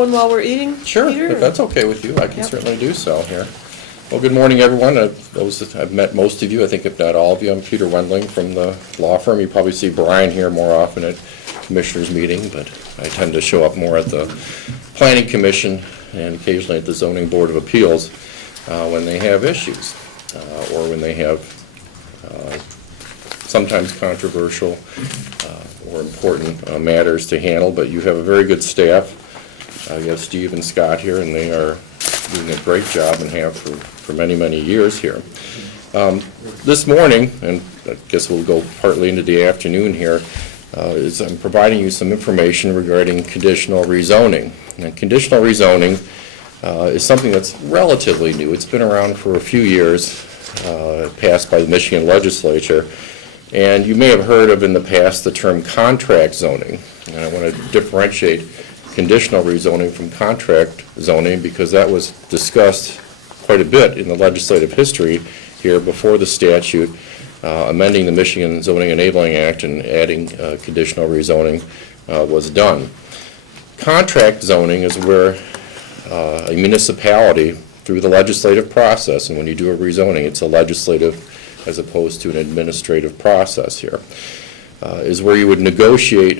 One while we're eating, Sure, Peter? if that's okay with you, I can Yep. certainly do so here. Well, good morning, everyone. I've met most of you, I think if not all of you. I'm Peter Wendling from the law firm. You probably see Brian here more often at commissioners' meeting, but I tend to show up more at the Planning Commission and occasionally at the Zoning Board of Appeals when they have issues or when they have sometimes controversial or important matters to handle. But you have a very good staff. You have Steve and Scott here, and they are doing a great job and have for many, many years here. This morning, and I guess we'll go partly into the afternoon here, is I'm providing you some information regarding conditional rezoning. And conditional rezoning is something that's relatively new. It's been around for a few years, passed by the Michigan legislature. And you may have heard of in the past the term contract zoning. And I want to differentiate conditional rezoning from contract zoning because that was discussed quite a bit in the legislative history here before the statute amending the Michigan Zoning Enabling Act and adding conditional rezoning was done. Contract zoning is where a municipality, through the legislative process, and when you do a rezoning, it's a legislative as opposed to an administrative process here, is where you would negotiate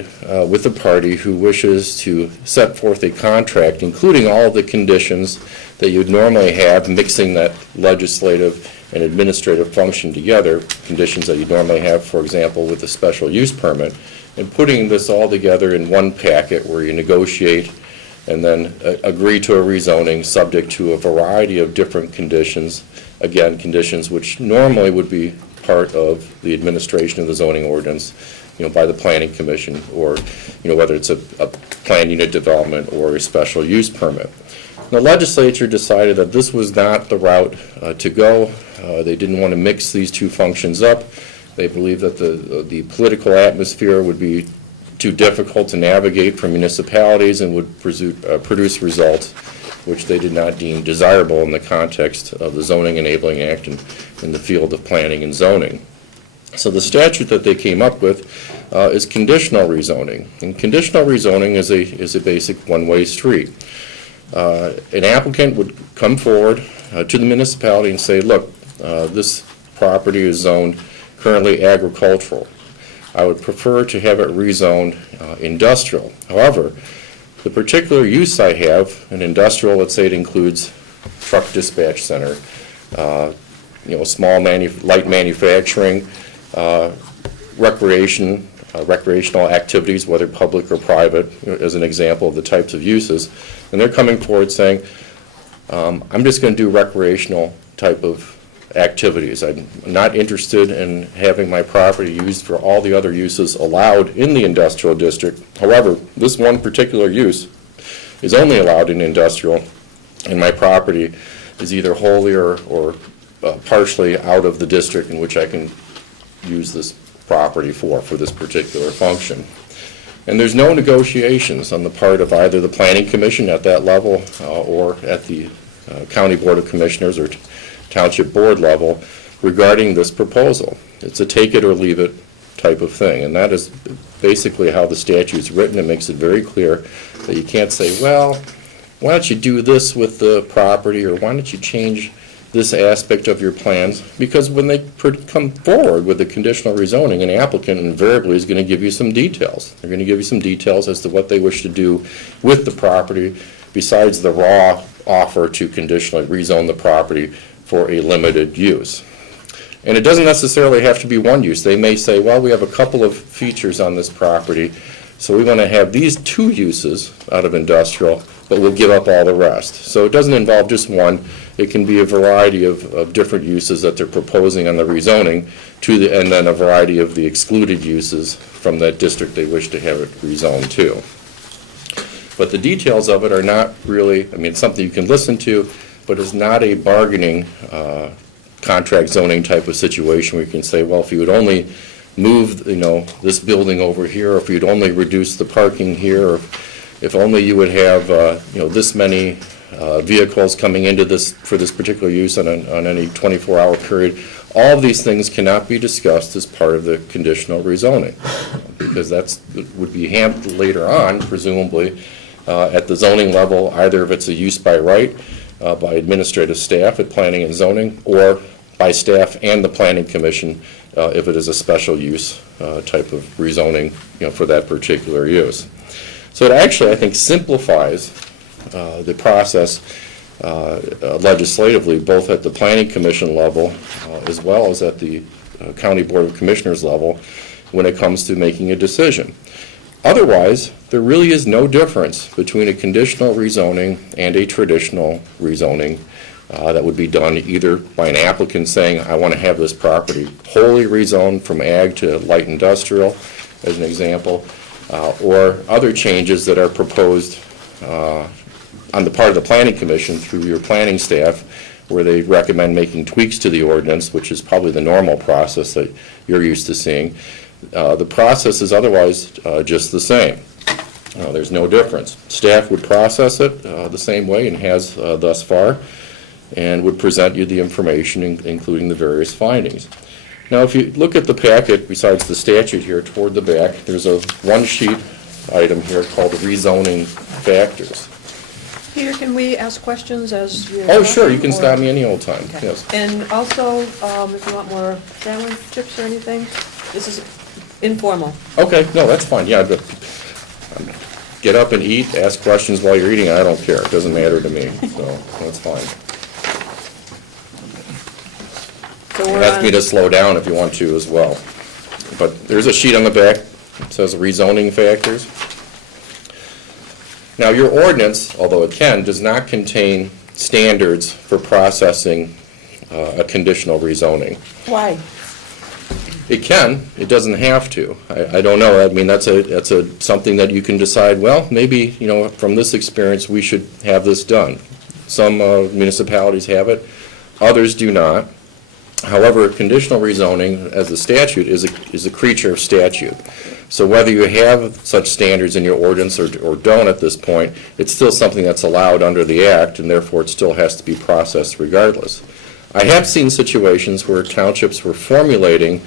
with a party who wishes to set forth a contract, including all the conditions that you'd normally have, mixing that legislative and administrative function together, conditions that you normally have, for example, with a special use permit, and putting this all together in one packet where you negotiate and then agree to a rezoning subject to a variety of different conditions, again, conditions which normally would be part of the administration of the zoning ordinance, by the Planning Commission, or whether it's a planned unit development or a special use permit. The legislature decided that this was not the route to go. They didn't want to mix these two functions up. They believed that the political atmosphere would be too difficult to navigate for municipalities and would produce results which they did not deem desirable in the context of the Zoning Enabling Act and in the field of planning and zoning. So the statute that they came up with is conditional rezoning. And conditional rezoning is a basic one-way street. An applicant would come forward to the municipality and say, look, this property is zoned currently agricultural. I would prefer to have it rezoned industrial. However, the particular use I have, an industrial, let's say it includes truck dispatch center, small light manufacturing, recreational activities, whether public or private, as an example of the types of uses. And they're coming forward saying, I'm just going to do recreational type of activities. I'm not interested in having my property used for all the other uses allowed in the industrial district. However, this one particular use is only allowed in industrial, and my property is either wholly or partially out of the district in which I can use this property for this particular function. And there's no negotiations on the part of either the Planning Commission at that level or at the County Board of Commissioners or Township Board level regarding this proposal. It's a take it or leave it type of thing, and that is basically how the statute's written. It makes it very clear that you can't say, well, why don't you do this with the property, or why don't you change this aspect of your plans, because when they come forward with the conditional rezoning, an applicant invariably is going to give you some details. They're going to give you some details as to what they wish to do with the property besides the raw offer to conditionally rezone the property for a limited use. And it doesn't necessarily have to be one use. They may say, well, we have a couple of features on this property, so we want to have these two uses out of industrial, but we'll give up all the rest. So it doesn't involve just one. It can be a variety of different uses that they're proposing on the rezoning, and then a variety of the excluded uses from that district they wish to have it rezoned to. But the details of it are not really, it's something you can listen to, but it's not a bargaining contract zoning type of situation where you can say, well, if you would only move, this building over here, or if you'd only reduce the parking here, or if only you would have, this many vehicles coming into this for this particular use on any 24-hour period. All of these things cannot be discussed as part of the conditional rezoning because that would be handled later on, presumably, at the zoning level, either if it's a use by right, by administrative staff at planning and zoning, or by staff and the planning commission if it is a special use type of rezoning, for that particular use. So it actually, I think, simplifies the process legislatively, both at the planning commission level as well as at the county board of commissioners level when it comes to making a decision. Otherwise, there really is no difference between a conditional rezoning and a traditional rezoning that would be done either by an applicant saying, I want to have this property wholly rezoned from ag to light industrial, as an example, or other changes that are proposed on the part of the planning commission through your planning staff, where they recommend making tweaks to the ordinance, which is probably the normal process that you're used to seeing. The process is otherwise just the same. There's no difference. Staff would process it the same way and has thus far, and would present you the information, including the various findings. Now, if you look at the packet, besides the statute here toward the back, there's a one-sheet item here called rezoning factors. Peter, can we ask questions as you're Oh, sure, you talking, can or- stop me any old time, Okay. yes. And also, if you want more sandwich chips or anything, this is informal. Okay, no, that's fine, yeah, but get up and eat, ask questions while you're eating, I don't care, it doesn't matter to me, so that's fine. So we're Ask me on, to slow down if you want to as well. But there's a sheet on the back, it says rezoning factors. Now, your ordinance, although it can, does not contain standards for processing a conditional rezoning. why? It can, it doesn't have to. I don't know, I mean, that's something that you can decide, well, maybe, from this experience, we should have this done. Some municipalities have it, others do not. However, conditional rezoning, as a statute, is a creature of statute. So whether you have such standards in your ordinance or don't at this point, it's still something that's allowed under the Act, and therefore it still has to be processed regardless. I have seen situations where townships were formulating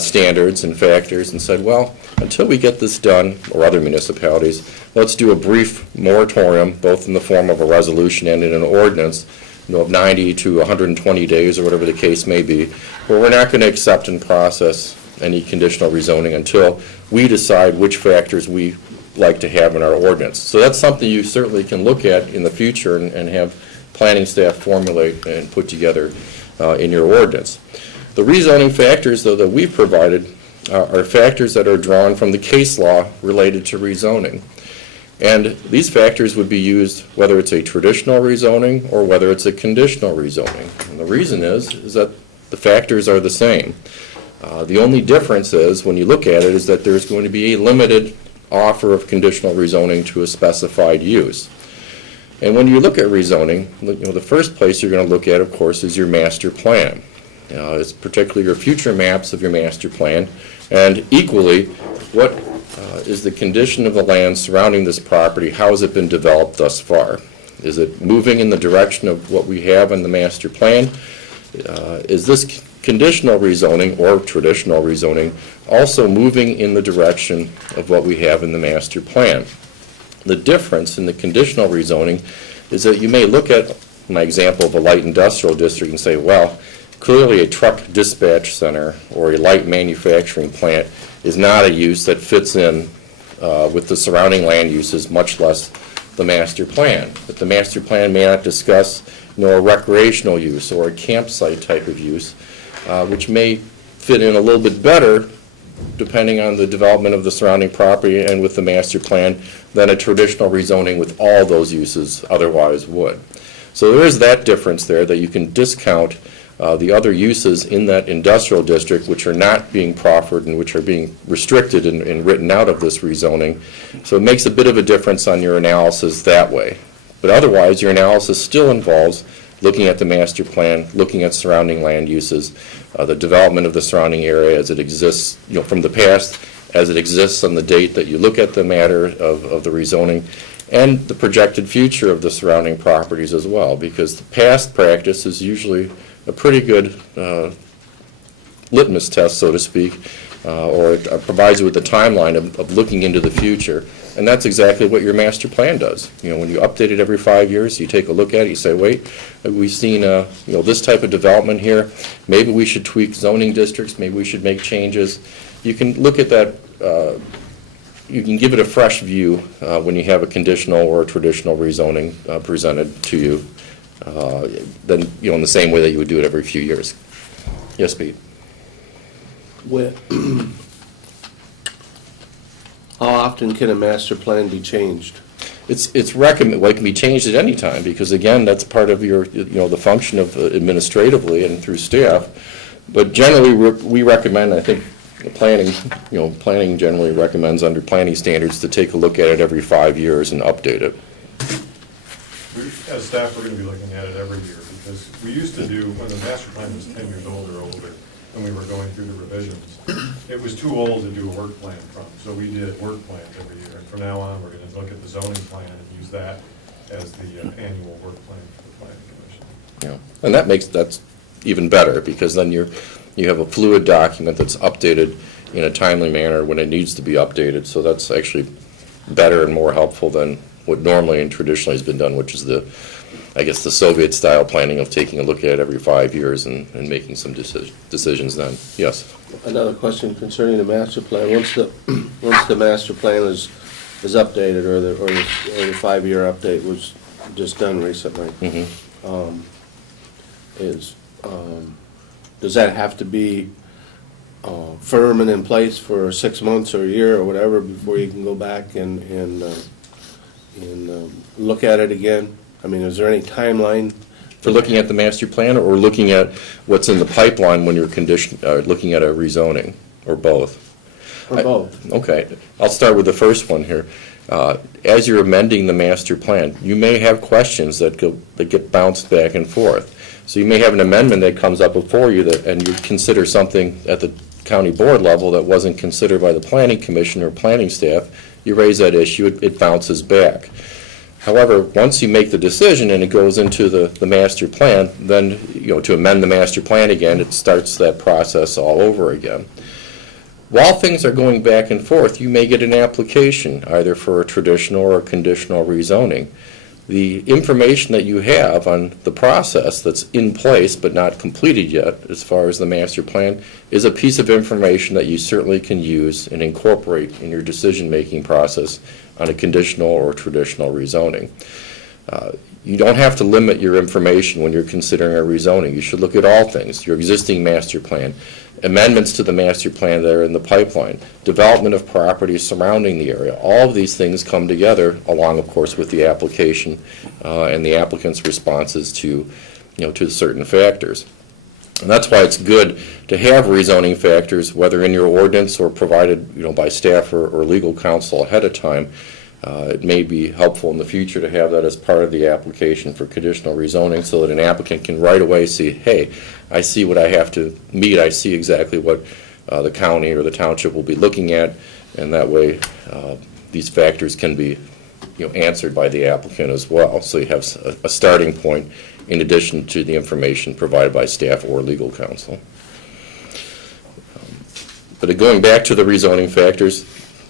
standards and factors and said, well, until we get this done, or other municipalities, let's do a brief moratorium, both in the form of a resolution and in an ordinance, of 90 to 120 days, or whatever the case may be, where we're not going to accept and process any conditional rezoning until we decide which factors we like to have in our ordinance. So that's something you certainly can look at in the future and have planning staff formulate and put together in your ordinance. The rezoning factors, though, that we've provided are factors that are drawn from the case law related to rezoning. And these factors would be used whether it's a traditional rezoning or whether it's a conditional rezoning. And the reason is that the factors are the same. The only difference is, when you look at it, is that there's going to be a limited offer of conditional rezoning to a specified use. And when you look at rezoning, the first place you're going to look at, of course, is your master plan. It's particularly your future maps of your master plan, and equally, what is the condition of the land surrounding this property? How has it been developed thus far? Is it moving in the direction of what we have in the master plan? Is this conditional rezoning or traditional rezoning also moving in the direction of what we have in the master plan? The difference in the conditional rezoning is that you may look at my example of a light industrial district and say, well, clearly a truck dispatch center or a light manufacturing plant is not a use that fits in with the surrounding land uses, much less the master plan. But the master plan may not discuss a recreational use or a campsite type of use, which may fit in a little bit better depending on the development of the surrounding property and with the master plan than a traditional rezoning with all those uses otherwise would. So there is that difference there, that you can discount the other uses in that industrial district which are not being proffered and which are being restricted and written out of this rezoning. So it makes a bit of a difference on your analysis that way. But otherwise, your analysis still involves looking at the master plan, looking at surrounding land uses, the development of the surrounding area as it exists, from the past, as it exists on the date that you look at the matter of the rezoning, and the projected future of the surrounding properties as well, because the past practice is usually a pretty good litmus test, so to speak, or it provides you with a timeline of looking into the future And that's exactly what your master plan does. When you update it every 5 years, you take a look at it, you say, wait, we've seen, this type of development here. Maybe we should tweak zoning districts, maybe we should make changes. You can look at that, you can give it a fresh view when you have a conditional or a traditional rezoning presented to you, then, in the same way that you would do it every few years. Yes, Pete? How often can a master plan be changed? It's recommend, well, it can be changed at any time, because again, that's part of your, the function of administratively and through staff. But generally, we recommend, I think, the planning, planning generally recommends under planning standards to take a look at it every 5 years and update it. As staff, we're going to be looking at it every year, because we used to do, when the master plan was 10 years old or older, and we were going through the revisions, it was too old to do a work plan from, so we did work plans every year. And from now on, we're going to look at the zoning plan and use that as the annual work plan for the planning commission. Yeah, and that's even better, because then you have a fluid document that's updated in a timely manner when it needs to be updated. So that's actually better and more helpful than what normally and traditionally has been done, which is the Soviet-style planning of taking a look at it every 5 years and making some decisions then. Yes? Another question concerning the master plan. Once the master plan is updated, or the 5-year update was just done recently, Mm-hmm. Does that have to be firm and in place for 6 months or a year or whatever before you can go back and look at it again? I mean, is there any timeline? For looking at the master plan, or looking at what's in the pipeline when you're looking at a rezoning, or both? Or both? Okay, I'll start with the first one here. As you're amending the master plan, you may have questions that get bounced back and forth. So you may have an amendment that comes up before you and you consider something at the county board level that wasn't considered by the planning commission or planning staff. You raise that issue, it bounces back. However, once you make the decision and it goes into the master plan, then, to amend the master plan again, it starts that process all over again. While things are going back and forth, you may get an application, either for a traditional or a conditional rezoning. The information that you have on the process that's in place but not completed yet, as far as the master plan, is a piece of information that you certainly can use and incorporate in your decision-making process on a conditional or traditional rezoning. You don't have to limit your information when you're considering a rezoning. You should look at all things: your existing master plan, amendments to the master plan that are in the pipeline, development of properties surrounding the area. All of these things come together, along, of course, with the application and the applicant's responses to certain factors. And that's why it's good to have rezoning factors, whether in your ordinance or provided by staff or legal counsel ahead of time. It may be helpful in the future to have that as part of the application for conditional rezoning, so that an applicant can right away see, hey, I see what I have to meet, I see exactly what the county or the township will be looking at, and that way these factors can be answered by the applicant as well. So you have a starting point in addition to the information provided by staff or legal counsel. But going back to the rezoning factors,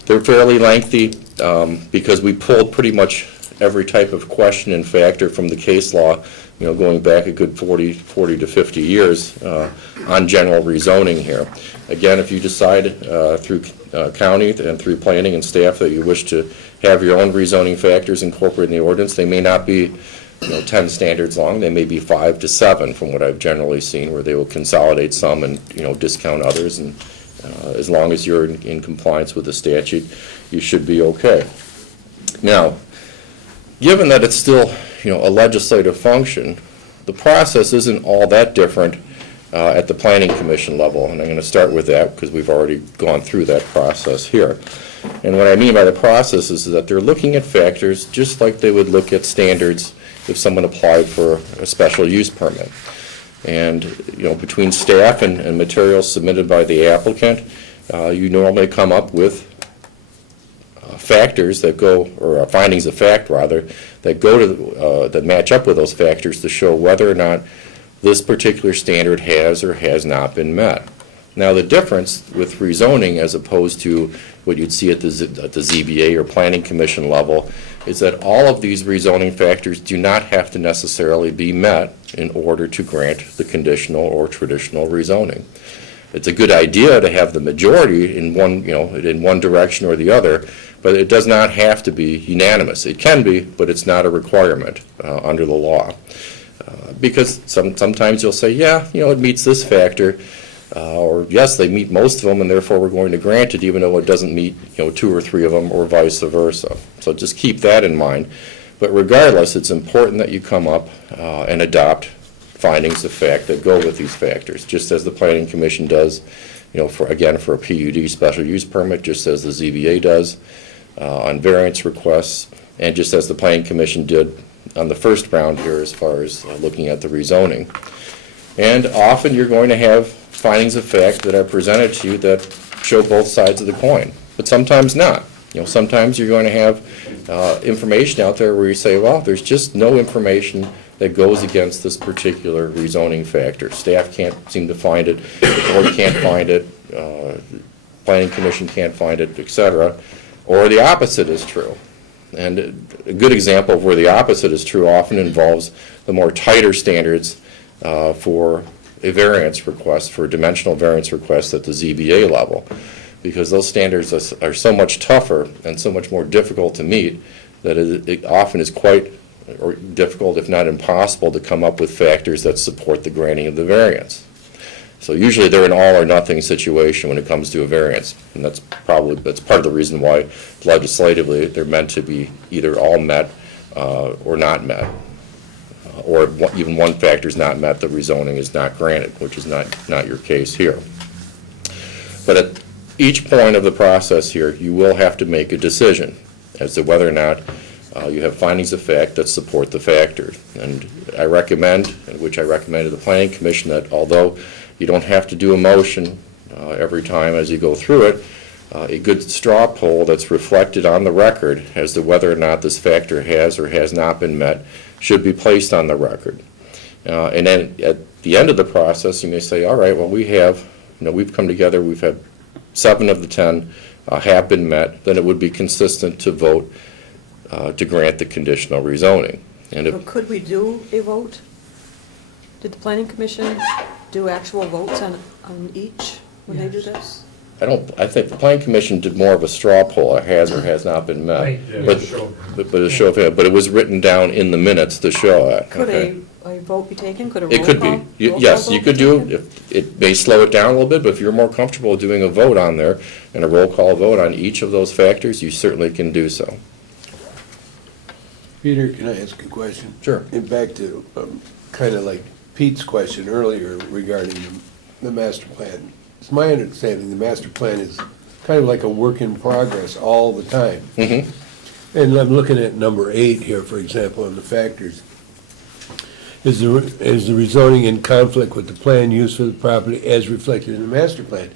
they're fairly lengthy because we pulled pretty much every type of question and factor from the case law, going back a good 40 to 50 years on general rezoning here. Again, if you decide through county and through planning and staff that you wish to have your own rezoning factors incorporated in the ordinance, they may not be 10 standards long. They may be 5 to 7 from what I've generally seen, where they will consolidate some and discount others, and as long as you're in compliance with the statute, you should be okay. Now, given that it's still a legislative function, the process isn't all that different at the planning commission level, and I'm going to start with that because we've already gone through that process here. And what I mean by the process is that they're looking at factors just like they would look at standards if someone applied for a special use permit. And between staff and materials submitted by the applicant, you normally come up with factors that go, or findings of fact rather, that go to that match up with those factors to show whether or not this particular standard has or has not been met. Now, the difference with rezoning as opposed to what you'd see at the ZBA or Planning Commission level is that all of these rezoning factors do not have to necessarily be met in order to grant the conditional or traditional rezoning. It's a good idea to have the majority in one, in one direction or the other, but it does not have to be unanimous. It can be, but it's not a requirement under the law. Because sometimes you'll say, yeah, it meets this factor, or yes, they meet most of them, and therefore we're going to grant it, even though it doesn't meet, 2 or 3 of them, or vice versa. So just keep that in mind. But regardless, it's important that you come up and adopt findings of fact that go with these factors, just as the Planning Commission does, for a PUD special use permit, just as the ZBA does on variance requests, and just as the Planning Commission did on the first round here as far as looking at the rezoning. And often you're going to have findings of fact that are presented to you that show both sides of the coin, but sometimes not. Sometimes you're going to have information out there where you say, well, there's just no information that goes against this particular rezoning factor. Staff can't seem to find it, the board can't find it, Planning Commission can't find it, etc. Or the opposite is true. And a good example of where the opposite is true often involves the more tighter standards for a variance request, for a dimensional variance request at the ZBA level, because those standards are so much tougher and so much more difficult to meet that it often is quite difficult, if not impossible, to come up with factors that support the granting of the variance. So usually they're an all or nothing situation when it comes to a variance, and that's part of the reason why legislatively they're meant to be either all met or not met, or even one factor is not met, the rezoning is not granted, which is not your case here. But at each point of the process here, you will have to make a decision as to whether or not you have findings of fact that support the factors. And I recommend, which I recommend to the Planning Commission, that although you don't have to do a motion every time as you go through it, a good straw poll that's reflected on the record as to whether or not this factor has or has not been met should be placed on the record. And then at the end of the process, you may say, all right, well, we've come together, we've had 7 of the 10 have been met, then it would be consistent to vote to grant the conditional rezoning. And Or could we do a vote? Did the Planning Commission do actual votes on each when they do this? I think the Planning Commission did more of a straw poll, it has or has not been met. Right. Yeah, But sure. a show of hands, but it was written down in the minutes to show that. Could okay? a vote be taken? Could a roll call? It could be. Yes, you could do, it may slow it down a little bit, but if you're more comfortable doing a vote on there and a roll call vote on each of those factors, you certainly can do so. Peter, can I ask a question? Sure. And back to kind of like Pete's question earlier regarding the master plan. It's my understanding the master plan is kind of like a work in progress all the time. Mm-hmm. And I'm looking at number 8 here, for example, in the factors. Is the rezoning in conflict with the plan use for the property as reflected in the master plan?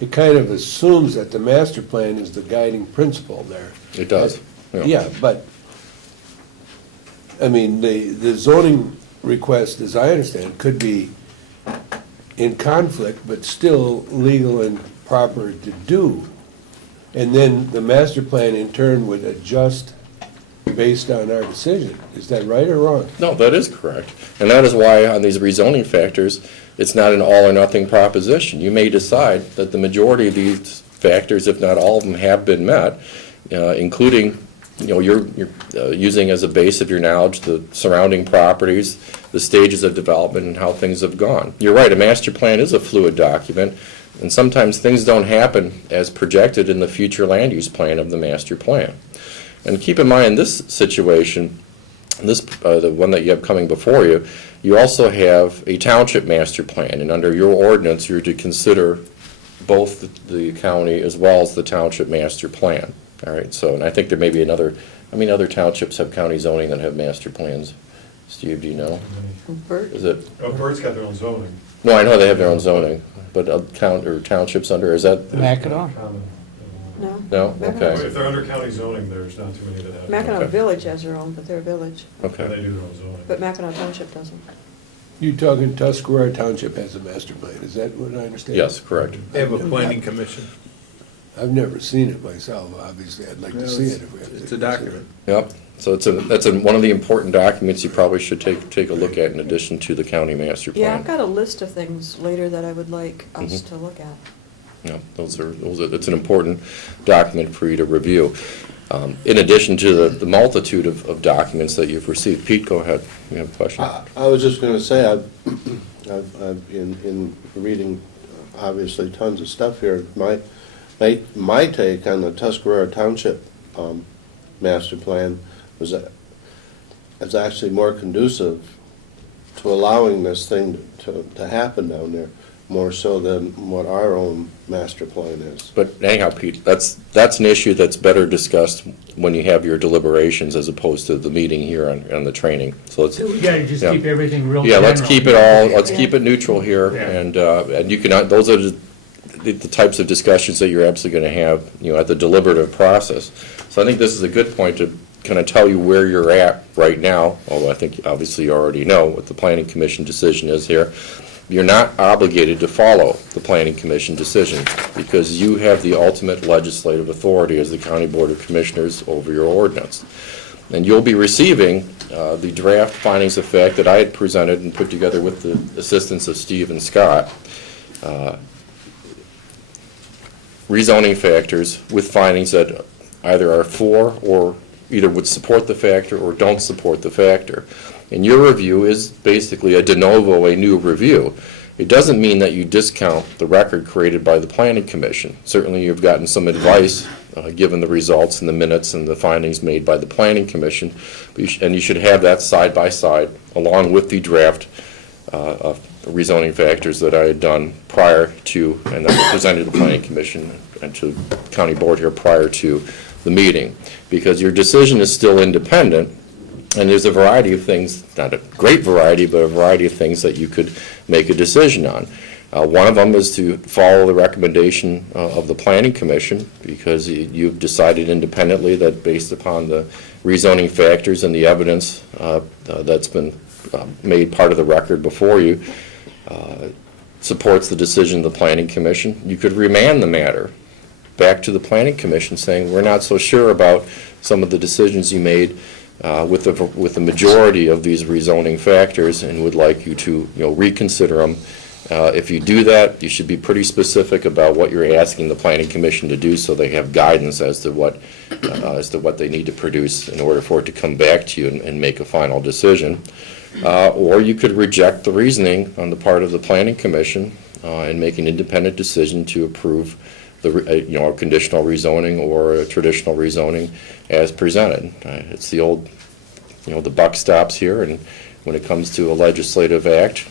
It kind of assumes that the master plan is the guiding principle there. It does. Yeah, but, I mean, the zoning request, as I understand, could be in conflict, but still legal and proper to do. And then the master plan in turn would adjust based on our decision. Is that right or wrong? No, that is correct. And that is why on these rezoning factors, it's not an all or nothing proposition. You may decide that the majority of these factors, if not all of them, have been met, including, you're using as a base of your knowledge the surrounding properties, the stages of development, and how things have gone. You're right, a master plan is a fluid document, and sometimes things don't happen as projected in the future land use plan of the master plan. And keep in mind, this situation, the one that you have coming before you, you also have a township master plan, and under your ordinance, you're to consider both the county as well as the township master plan. All right, so, and I think there may be other townships have county zoning that have master plans. Steve, do you know? Bert? Is it? Oh, Bert's got their own zoning. No, I know they have their own zoning, but townships under, is that? Mackinac? Common. No? No? Mackinac- Okay. If they're under county zoning, there's not too many that have. Mackinac Okay. Village has their own, but they're a village. And Okay. they do their own zoning. But Mackinac Township doesn't. You talking Tuscarora Township has a master plan, is that what I understand? Yes, correct. They have a planning commission. I've never seen it myself, obviously, I'd like to see it if we have to. It's a document. Yep, so that's one of the important documents you probably should take a look at in addition to the county master plan. Yeah, I've got a list of things later that I would like us Mhm. to look at. Yeah, it's an important document for you to review. In addition to the multitude of documents that you've received. Pete, go ahead, you have a question? I was just gonna say, I've in reading, obviously, tons of stuff here. My take on the Tuscarora Township master plan was that it's actually more conducive to allowing this thing to happen down there, more so than what our own master plan is. But anyhow, Pete, that's an issue that's better discussed when you have your deliberations as opposed to the meeting here on the training. So let's, We gotta just Yeah. keep everything real yeah, let's general. keep it all, let's Yeah. keep it neutral here, Yeah. and you can, those are the types of discussions that you're absolutely gonna have, at the deliberative process. So I think this is a good point to kind of tell you where you're at right now, although I think obviously you already know what the planning commission decision is here. You're not obligated to follow the planning commission decision because you have the ultimate legislative authority as the county board of commissioners over your ordinance. And you'll be receiving the draft findings of fact that I had presented and put together with the assistance of Steve and Scott. Rezoning factors with findings that either are for or either would support the factor or don't support the factor. And your review is basically a de novo, a new review. It doesn't mean that you discount the record created by the planning commission. Certainly you've gotten some advice given the results and the minutes and the findings made by the planning commission, and you should have that side by side along with the draft of rezoning factors that I had done prior to, and that were presented to the planning commission and to the county board here prior to the meeting. Because your decision is still independent, and there's a variety of things, not a great variety, but a variety of things that you could make a decision on. One of them is to follow the recommendation of the planning commission, because you've decided independently that based upon the rezoning factors and the evidence that's been made part of the record before you, supports the decision of the planning commission. You could remand the matter back to the planning commission saying, we're not so sure about some of the decisions you made with the majority of these rezoning factors and would like you to reconsider them. If you do that, you should be pretty specific about what you're asking the planning commission to do so they have guidance as to what they need to produce in order for it to come back to you and make a final decision. Or you could reject the reasoning on the part of the planning commission and make an independent decision to approve a conditional rezoning or a traditional rezoning as presented. It's the old, the buck stops here, and when it comes to a legislative act,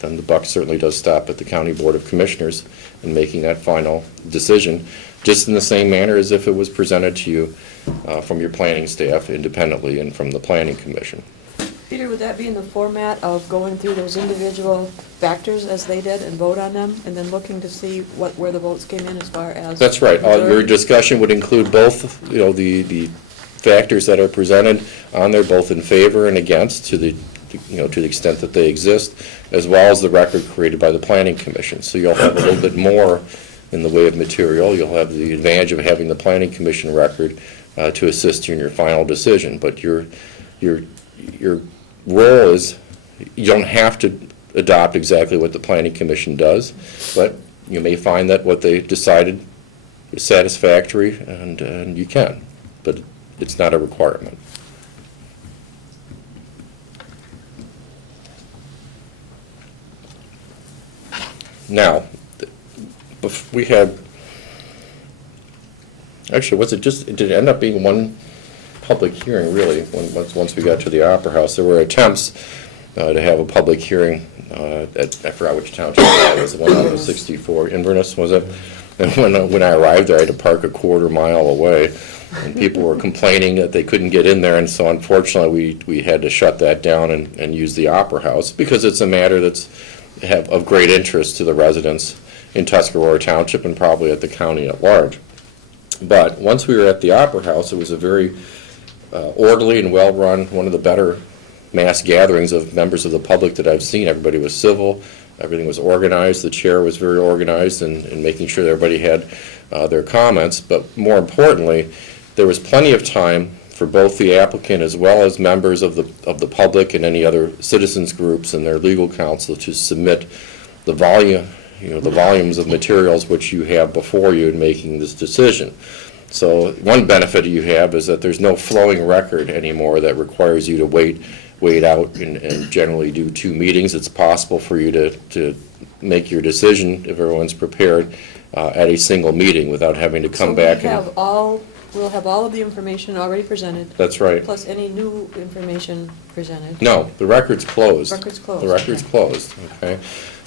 then the buck certainly does stop at the County Board of Commissioners in making that final decision, just in the same manner as if it was presented to you from your planning staff independently and from the Planning Commission. Peter, would that be in the format of going through those individual factors as they did and vote on them, and then looking to see where the votes came in as far as? That's right. Your majority? discussion would include both, the factors that are presented on there, both in favor and against, to the extent that they exist, as well as the record created by the Planning Commission. So you'll have a little bit more in the way of material. You'll have the advantage of having the Planning Commission record to assist you in your final decision. But your role is, you don't have to adopt exactly what the Planning Commission does, but you may find that what they decided is satisfactory, and you can, but it's not a requirement. Now, we had, actually, did it end up being one public hearing, really, once we got to the Opera House? There were attempts to have a public hearing I forgot which township that was, the one out of 64, Inverness, was it? And when I arrived there, I had to park a quarter mile away, and people were complaining that they couldn't get in there, and so unfortunately, we had to shut that down and use the Opera House, because it's a matter that's of great interest to the residents in Tuscarora Township and probably at the county at large. But once we were at the Opera House, it was a very orderly and well-run, one of the better mass gatherings of members of the public that I've seen. Everybody was civil, everything was organized, the chair was very organized in making sure that everybody had their comments, but more importantly, there was plenty of time for both the applicant as well as members of the public and any other citizens groups and their legal counsel to submit the volumes of materials which you have before you in making this decision. So one benefit you have is that there's no flowing record anymore that requires you to wait out and generally do 2 meetings. It's possible for you to make your decision, if everyone's prepared, at a single meeting without having to come back. We'll have all of the information already presented. That's right. Plus any new information presented. No, the record's closed. Record's closed. The record's Okay. closed, okay?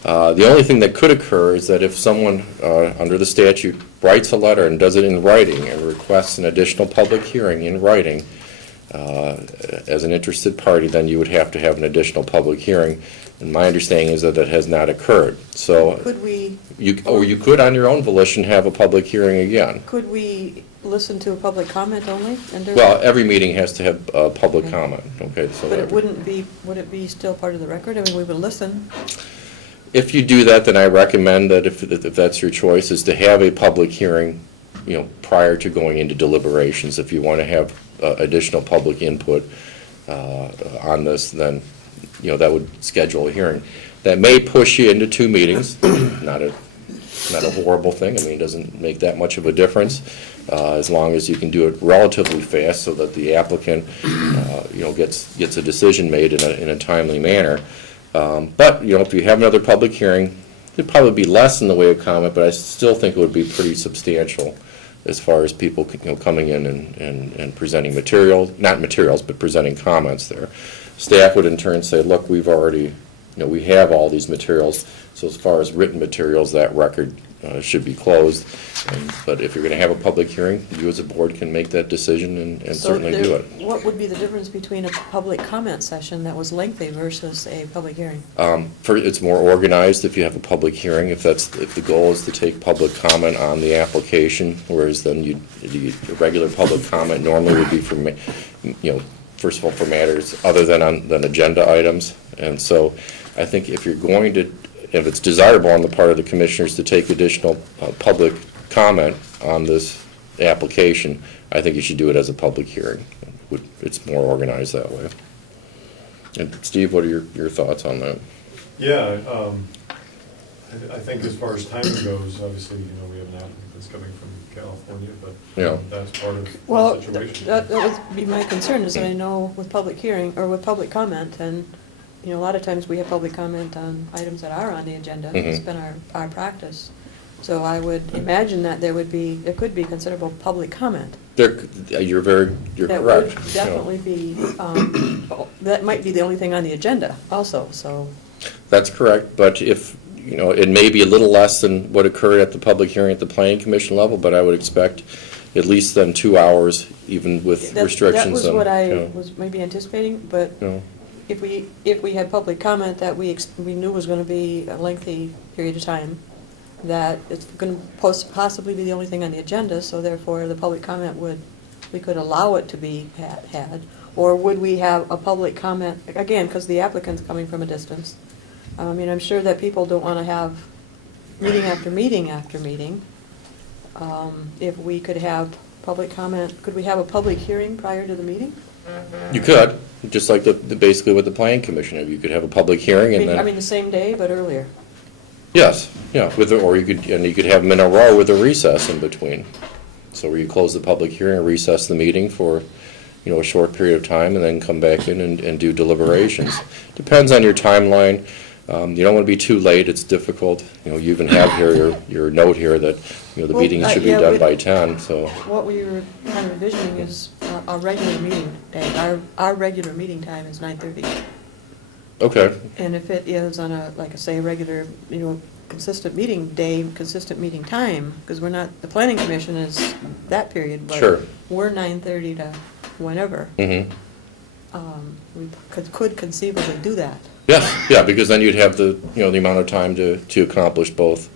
The only thing that could occur is that if someone, under the statute, writes a letter and does it in writing and requests an additional public hearing in writing, as an interested party, then you would have to have an additional public hearing. And my understanding is that that has not occurred. So Could we, you could, on your own volition, have a public hearing again. could we listen to a public comment only? Well, every meeting has to have public comment, okay? So But it wouldn't be, would it be still part of the record? I mean, we would listen. if you do that, then I recommend that if that's your choice, is to have a public hearing, prior to going into deliberations. If you want to have additional public input on this, then, that would schedule a hearing. That may push you into 2 meetings, not a horrible thing. I mean, it doesn't make that much of a difference, as long as you can do it relatively fast so that the applicant, gets a decision made in a timely manner. But, if you have another public hearing, it'd probably be less in the way of comment, but I still think it would be pretty substantial as far as people, coming in and presenting not materials, but presenting comments there. Staff would in turn say, look, we've already, we have all these materials, so as far as written materials, that record should be closed. But if you're going to have a public hearing, you as a board can make that decision and certainly do it. What would be the difference between a public comment session that was lengthy versus a public hearing? It's more organized if you have a public hearing, if the goal is to take public comment on the application, whereas then the regular public comment normally would be for, first of all, for matters other than agenda items. And so I think if it's desirable on the part of the commissioners to take additional public comment on this application, I think you should do it as a public hearing. It's more organized that way. And Steve, what are your thoughts on that? Yeah, I think as far as timing goes, obviously, we have an applicant that's coming from California, but Yeah. that's part of Well, the situation. that would be my concern, is that I know with public hearing, or with public comment, and, a lot of times we have public comment on items that are on the agenda. It's been our practice. So I would imagine that there could be considerable public comment. You're correct. That would definitely be, that might be the only thing on the agenda also, so. That's correct, but if, it may be a little less than what occurred at the public hearing at the planning commission level, but I would expect at least then 2 hours, even with restrictions. That was what I was maybe anticipating, but No. if we had public comment that we knew was going to be a lengthy period of time, that it's going to possibly be the only thing on the agenda, so therefore the public comment we could allow it to be had, or would we have a public comment, again, because the applicant's coming from a distance. I mean, I'm sure that people don't want to have meeting after meeting after meeting. If we could have public comment, could we have a public hearing prior to the meeting? You could, just like basically with the planning commission, you could have a public hearing and then. I mean, the same day, but earlier. Yes, yeah, or you could have them in a row with a recess in between. So where you close the public hearing, recess the meeting for, a short period of time, and then come back in and do deliberations. Depends on your timeline. You don't want to be too late, it's difficult. You even have here your note here that, the Well, meeting should be yeah, done by 10, so. What we were kind of envisioning is our regular meeting day. Our regular meeting time is 9:30. Okay, And if it is on a regular, consistent meeting day, consistent meeting time, because the planning commission is that period, but Sure. we're 9:30 to whenever. mm-hmm. We could conceivably do that. Yeah, because then you'd have the amount of time to accomplish both,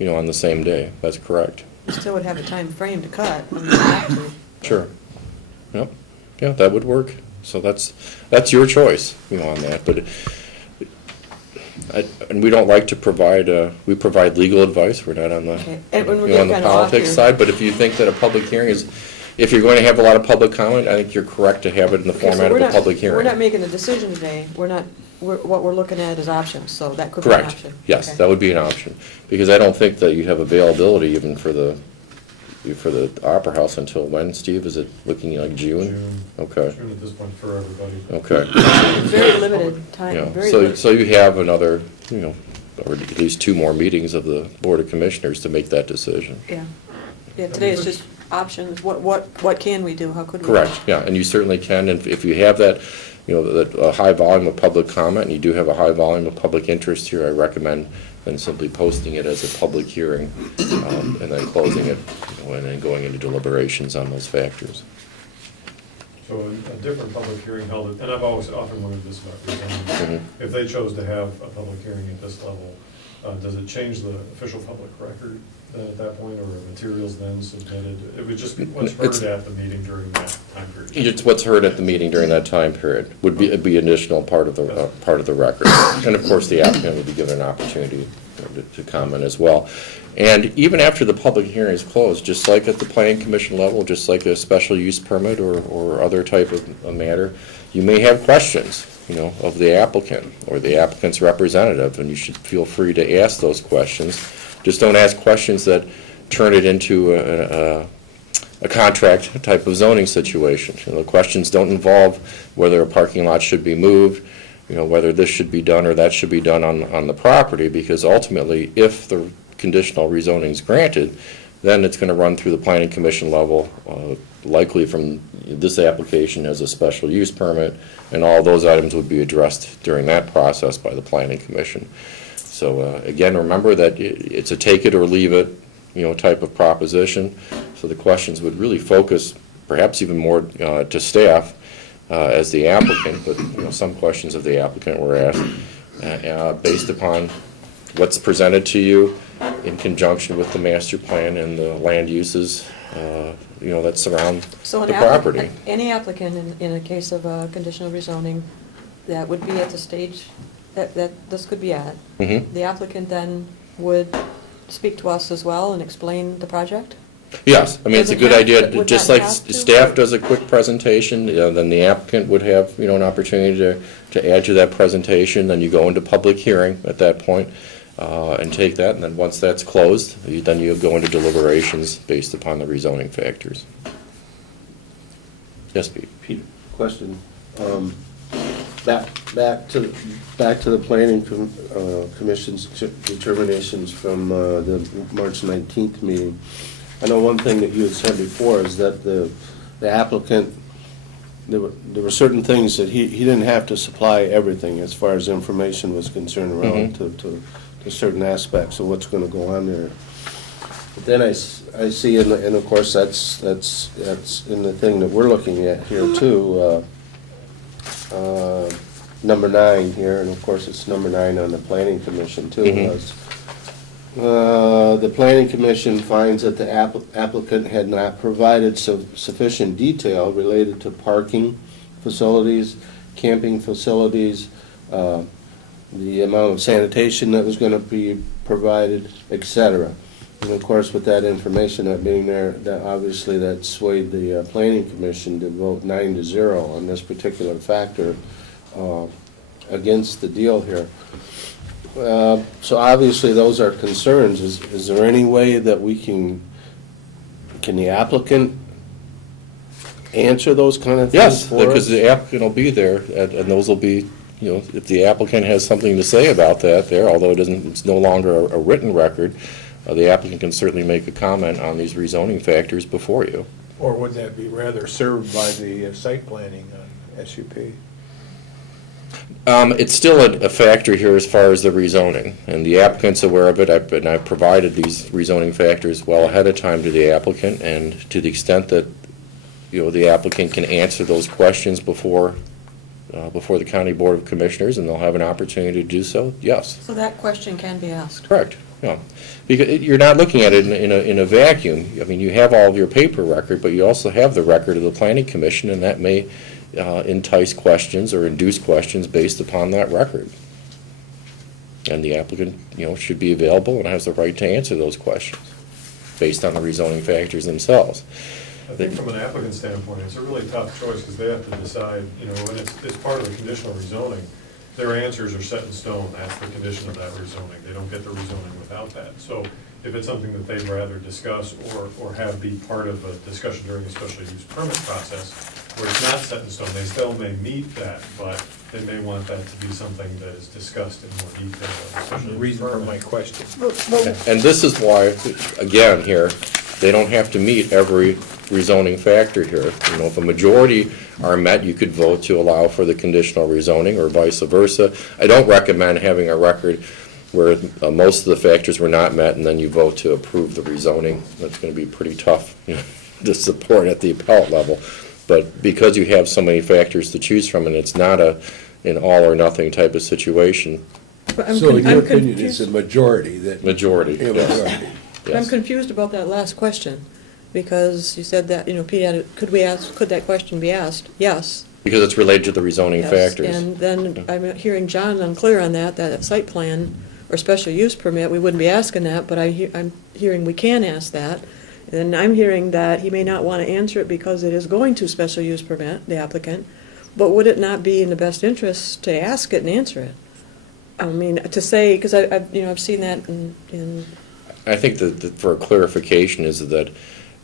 on the same day. That's correct. We still would have a time frame to cut when we have to. Sure. Yep. Yeah, that would work. So that's your choice, on that, but and we don't like to provide, we provide legal advice, we're not on the, Okay. And when we're on getting the kind of off politics here. side, but if you think that a public hearing is, if you're going to have a lot of public comment, I think you're correct to have it in the Okay, so format we're of a not- public hearing. We're not making a decision today, what we're looking at is options, so that could be an Correct, option. yes, Okay. that would be an option, because I don't think that you have availability even for the Opera House until when, Steve? Is it looking like June? June. Okay, June at this point for everybody. okay. Very limited time, Yeah, very so, limited. so you have another, or at least 2 more meetings of the Board of Commissioners to make that decision. Yeah, yeah, today is just options, what can we do, how could we? do? Correct, yeah, and you certainly can, and if you have that, a high volume of public comment, and you do have a high volume of public interest here, I recommend then simply posting it as a public hearing, and then closing it, and then going into deliberations on those factors. So a different public hearing held, and I've always often wondered this about rezoning. If they chose to have a public hearing at this level, does it change the official public record at that point, or are materials then submitted? It would just be what's It's- heard at the meeting during that time period. It's what's heard at the meeting during that time period, would be an additional part of the record. And of course, the applicant would be given an opportunity to comment as well. And even after the public hearing is closed, just like at the planning commission level, just like a special use permit or other type of a matter, you may have questions, of the applicant or the applicant's representative, and you should feel free to ask those questions. Just don't ask questions that turn it into a contract type of zoning situation. The questions don't involve whether a parking lot should be moved, whether this should be done or that should be done on the property, because ultimately, if the conditional rezoning is granted, then it's going to run through the planning commission level, likely from this application as a special use permit, and all those items would be addressed during that process by the planning commission. So again, remember that it's a take it or leave it, type of proposition. So the questions would really focus, perhaps even more to staff as the applicant, but some questions of the applicant were asked based upon what's presented to you in conjunction with the master plan and the land uses, that surround So the property. any applicant in a case of a conditional rezoning that would be at the stage that this could be at, Mhm. the applicant then would speak to us as well and explain the project? Yes, I mean, it's a Does it good have idea, to- would just that like have to? staff does a quick presentation, then the applicant would have, an opportunity to add to that presentation, then you go into public hearing at that point, and take that, and then once that's closed, then you go into deliberations based upon the rezoning factors. Yes, Pete? Pete, question. Back to the planning commission's determinations from the March 19th meeting. I know one thing that you had said before is that the applicant, there were certain things that he didn't have to supply everything as far as information was concerned relative to certain aspects of what's going to go on there. But then I see, and of course, that's in the thing that we're looking at here too, number 9 here, and of course, it's number 9 on the planning commission too, was, the planning commission finds that the applicant had not provided sufficient detail related to parking facilities, camping facilities, the amount of sanitation that was going to be provided, etc. And of course, with that information not being there, that obviously that swayed the planning commission to vote 9-0 on this particular factor against the deal here. So obviously, those are concerns. Is there any way that we can the applicant answer those kind of things Yes, for because us? the applicant will be there, and those will be, if the applicant has something to say about that there, although it's no longer a written record, the applicant can certainly make a comment on these rezoning factors before you. Or would that be rather served by the site planning SUP? It's still a factor here as far as the rezoning, and the applicant's aware of it, and I've provided these rezoning factors well ahead of time to the applicant, and to the extent that, the applicant can answer those questions before the County Board of Commissioners, and they'll have an opportunity to do so, yes. So that question can be asked. Correct, yeah. Because you're not looking at it in a vacuum. I mean, you have all of your paper record, but you also have the record of the Planning Commission, and that may entice questions or induce questions based upon that record. And the applicant, should be available and has the right to answer those questions based on the rezoning factors themselves. I think from an applicant standpoint, it's a really tough choice, because they have to decide, when it's part of the conditional rezoning, their answers are set in stone, that's the condition of that rezoning, they don't get the rezoning without that. So if it's something that they'd rather discuss or have be part of a discussion during a special use permit process, where it's not set in stone, they still may meet that, but they may want that to be something that is discussed in more detail. at a special The use reason for permit. my question. And this is why, again, here, they don't have to meet every rezoning factor here. If a majority are met, you could vote to allow for the conditional rezoning or vice versa. I don't recommend having a record where most of the factors were not met and then you vote to approve the rezoning. That's going to be pretty tough to support at the appellate level. But because you have so many factors to choose from and it's not an all or nothing type of situation, But I'm So con- in your I'm opinion, it's a confused- majority that. majority, Yeah, yes. majority. I'm Yes. confused about that last question, because you said that, Pete added, could that question be asked? Yes. Because it's related to the rezoning Yes. factors. And then I'm hearing John unclear on that site plan or special use permit, we wouldn't be asking that, but I'm hearing we can ask that. And I'm hearing that he may not want to answer it because it is going to special use permit, the applicant, but would it not be in the best interest to ask it and answer it? I mean, to say, because I've seen that in, I think that for a clarification is that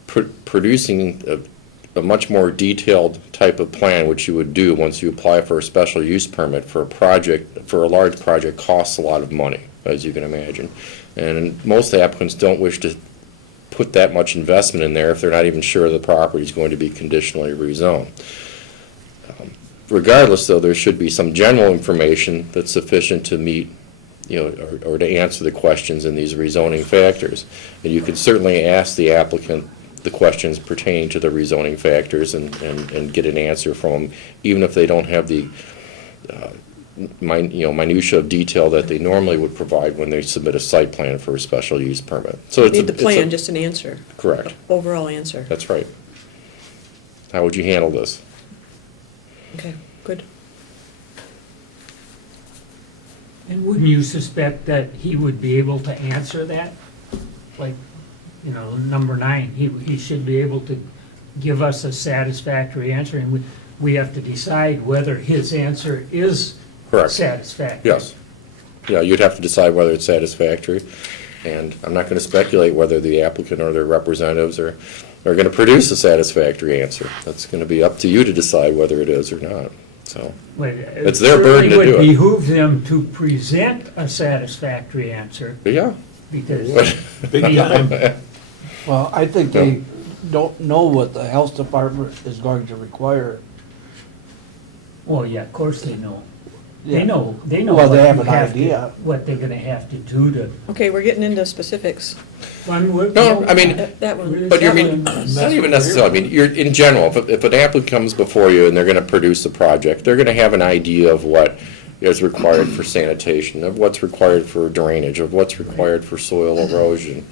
producing a much more detailed type of plan, which you would do once you apply for a special use permit for a project, for a large project, costs a lot of money, as you can imagine. And most applicants don't wish to put that much investment in there if they're not even sure the property is going to be conditionally rezoned. Regardless, though, there should be some general information that's sufficient to meet, or to answer the questions in these rezoning factors. And you can certainly ask the applicant the questions pertaining to the rezoning factors and get an answer from them, even if they don't have the minutia of detail that they normally would provide when they submit a site plan for a special use permit. So it's need the it's plan, just an answer, correct. overall answer. That's right. How would you handle this? Okay, good. And wouldn't you suspect that he would be able to answer that? Like, number 9, he should be able to give us a satisfactory answer, and we have to decide whether his answer is Correct. satisfactory. Yes. Yeah, you'd have to decide whether it's satisfactory, and I'm not going to speculate whether the applicant or their representatives are going to produce a satisfactory answer. That's going to be up to you to decide whether it is or not, so. But It's their burden to do It it. would behoove them to present a satisfactory answer, But yeah. because Big time. Well, I think they don't know what the health department is going to require. well, yeah, of course they know. Yeah. They know Well, what they have you an have to- idea. what they're gonna have to do to. Okay, we're getting into specifics. No, I mean, That one. but not even necessarily, I mean, in general, if an applicant comes before you and they're going to produce a project, they're going to have an idea of what is required for sanitation, of what's required for drainage, of what's required for soil erosion,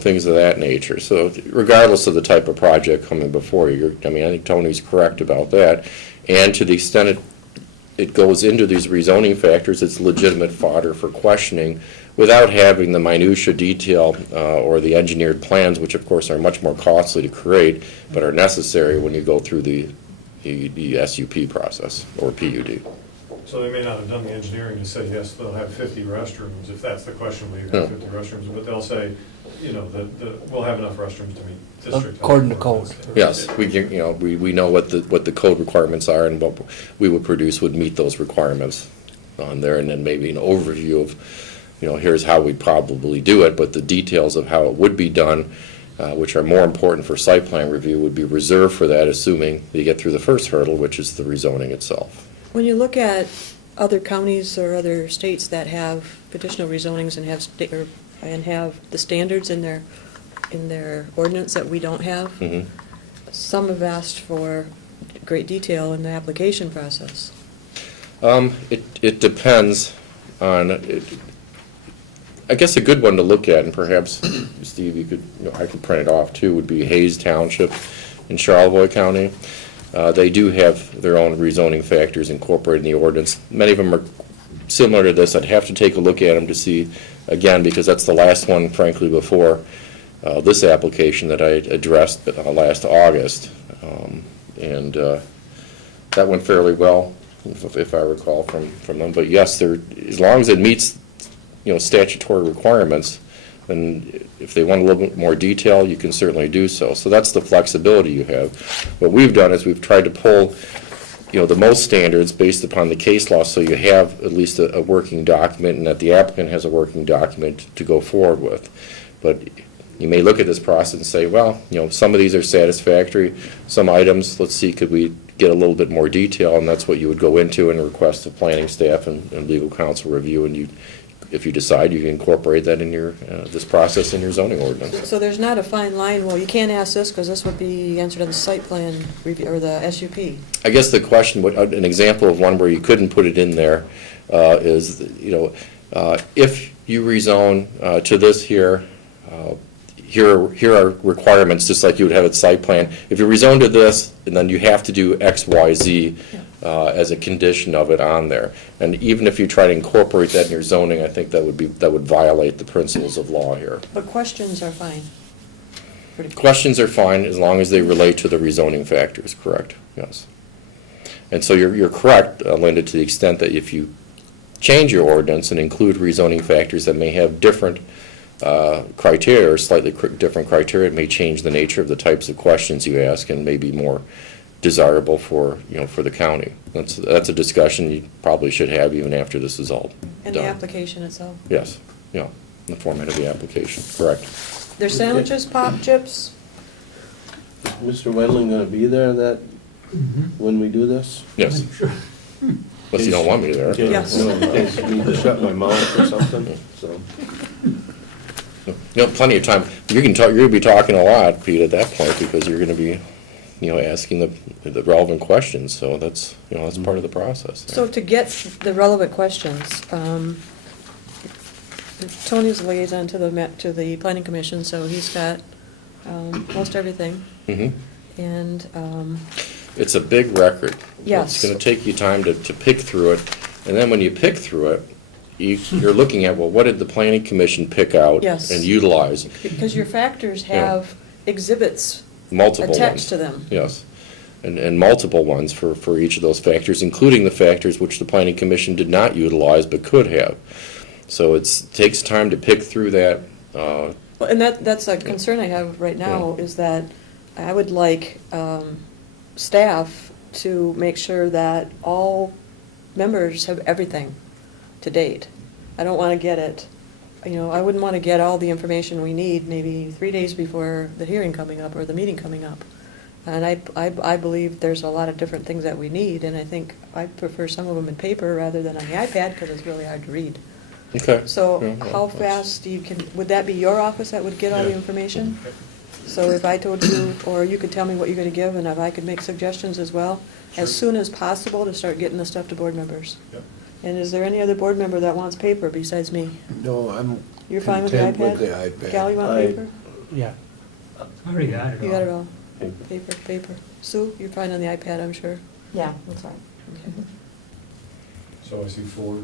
things of that nature. So regardless of the type of project coming before you, I think Tony's correct about that. And to the extent it goes into these rezoning factors, it's legitimate fodder for questioning without having the minutia detail or the engineered plans, which of course are much more costly to create, but are necessary when you go through the SUP process or PUD. So they may not have done the engineering to say, yes, they'll have 50 restrooms, if that's the question, will you have 50 restrooms? But they'll say, we'll have enough restrooms to meet district health According to code. ordinance. Yes, we know what the code requirements are, and what we would produce would meet those requirements on there, and then maybe an overview of, here's how we'd probably do it, but the details of how it would be done, which are more important for site plan review, would be reserved for that, assuming you get through the first hurdle, which is the rezoning itself. When you look at other counties or other states that have additional rezonings and have the standards in their ordinance that we don't have, Mhm. some have asked for great detail in the application process. It depends on, I guess a good one to look at, and perhaps, Steve, I could print it off too, would be Hayes Township in Charlevoix County. They do have their own rezoning factors incorporated in the ordinance. Many of them are similar to this. I'd have to take a look at them to see, again, because that's the last one, frankly, before this application that I addressed last August. And that went fairly well, if I recall from them. But yes, as long as it meets, statutory requirements, then if they want a little bit more detail, you can certainly do so. So that's the flexibility you have. What we've done is we've tried to pull, the most standards based upon the case law, so you have at least a working document, and that the applicant has a working document to go forward with. But you may look at this process and say, well, some of these are satisfactory, some items, let's see, could we get a little bit more detail, and that's what you would go into and request the planning staff and legal counsel review, and if you decide, you can incorporate that in your, this process in your zoning ordinance. So there's not a fine line, well, you can't ask this because this would be answered on the site plan review, or the SUP. I guess the question, an example of one where you couldn't put it in there is, if you rezone to this here, here are requirements, just like you would have at site plan. If you rezone to this, and then you have to do X, Y, Z as a condition of it on there. And even if you try to incorporate that in your zoning, I think that would violate the principles of law here. But questions are fine. Questions are fine as long as they relate to the rezoning factors, correct? Yes. And so you're correct, Linda, to the extent that if you change your ordinance and include rezoning factors that may have different criteria or slightly different criteria, it may change the nature of the types of questions you ask and may be more desirable for the county. That's a discussion you probably should have even after this is all And done. the application itself. Yes, the format of the application, correct. There's sandwiches, pop, chips? Mr. Wendling gonna be there when we do this? Yes. Unless you don't want me there. Okay, Yes. In case I need to shut my mouth or something, so. Plenty of time. You're going to be talking a lot, Pete, at that point, because you're going to be, asking the relevant questions. So that's, that's part of the process. So to get the relevant questions, Tony's the liaison to the planning commission, so he's got most everything. Mm-hmm. And It's a big record. Yes. It's going to take you time to pick through it. And then when you pick through it, you're looking at, well, what did the planning commission pick out Yes. and utilize? because your factors have exhibits Multiple attached ones. to them. Yes. And multiple ones for each of those factors, including the factors which the planning commission did not utilize but could have. So it takes time to pick through that. Well, and that's a concern I have right now, is that I would like staff to make sure that all members have everything to date. I don't want to get it, I wouldn't want to get all the information we need maybe 3 days before the hearing coming up or the meeting coming up. And I believe there's a lot of different things that we need, and I think I prefer some of them in paper rather than on the iPad because it's really hard to read. Okay. So Yeah, how well, fast would that be your office that would get all the Yeah. information? So if I told you, or you could tell me what you're going to give, and if I could make suggestions as well, Sure. as soon as possible to start getting the stuff to board members. Yep. And is there any other board member that wants paper besides me? No, I'm You're fine with the content iPad? with the iPad. Gal, you want I- paper? Yeah. I already got it all. You got it all? Paper. Paper. Sue, you're fine on the iPad, I'm sure. Yeah, that's fine. Okay. So I see 4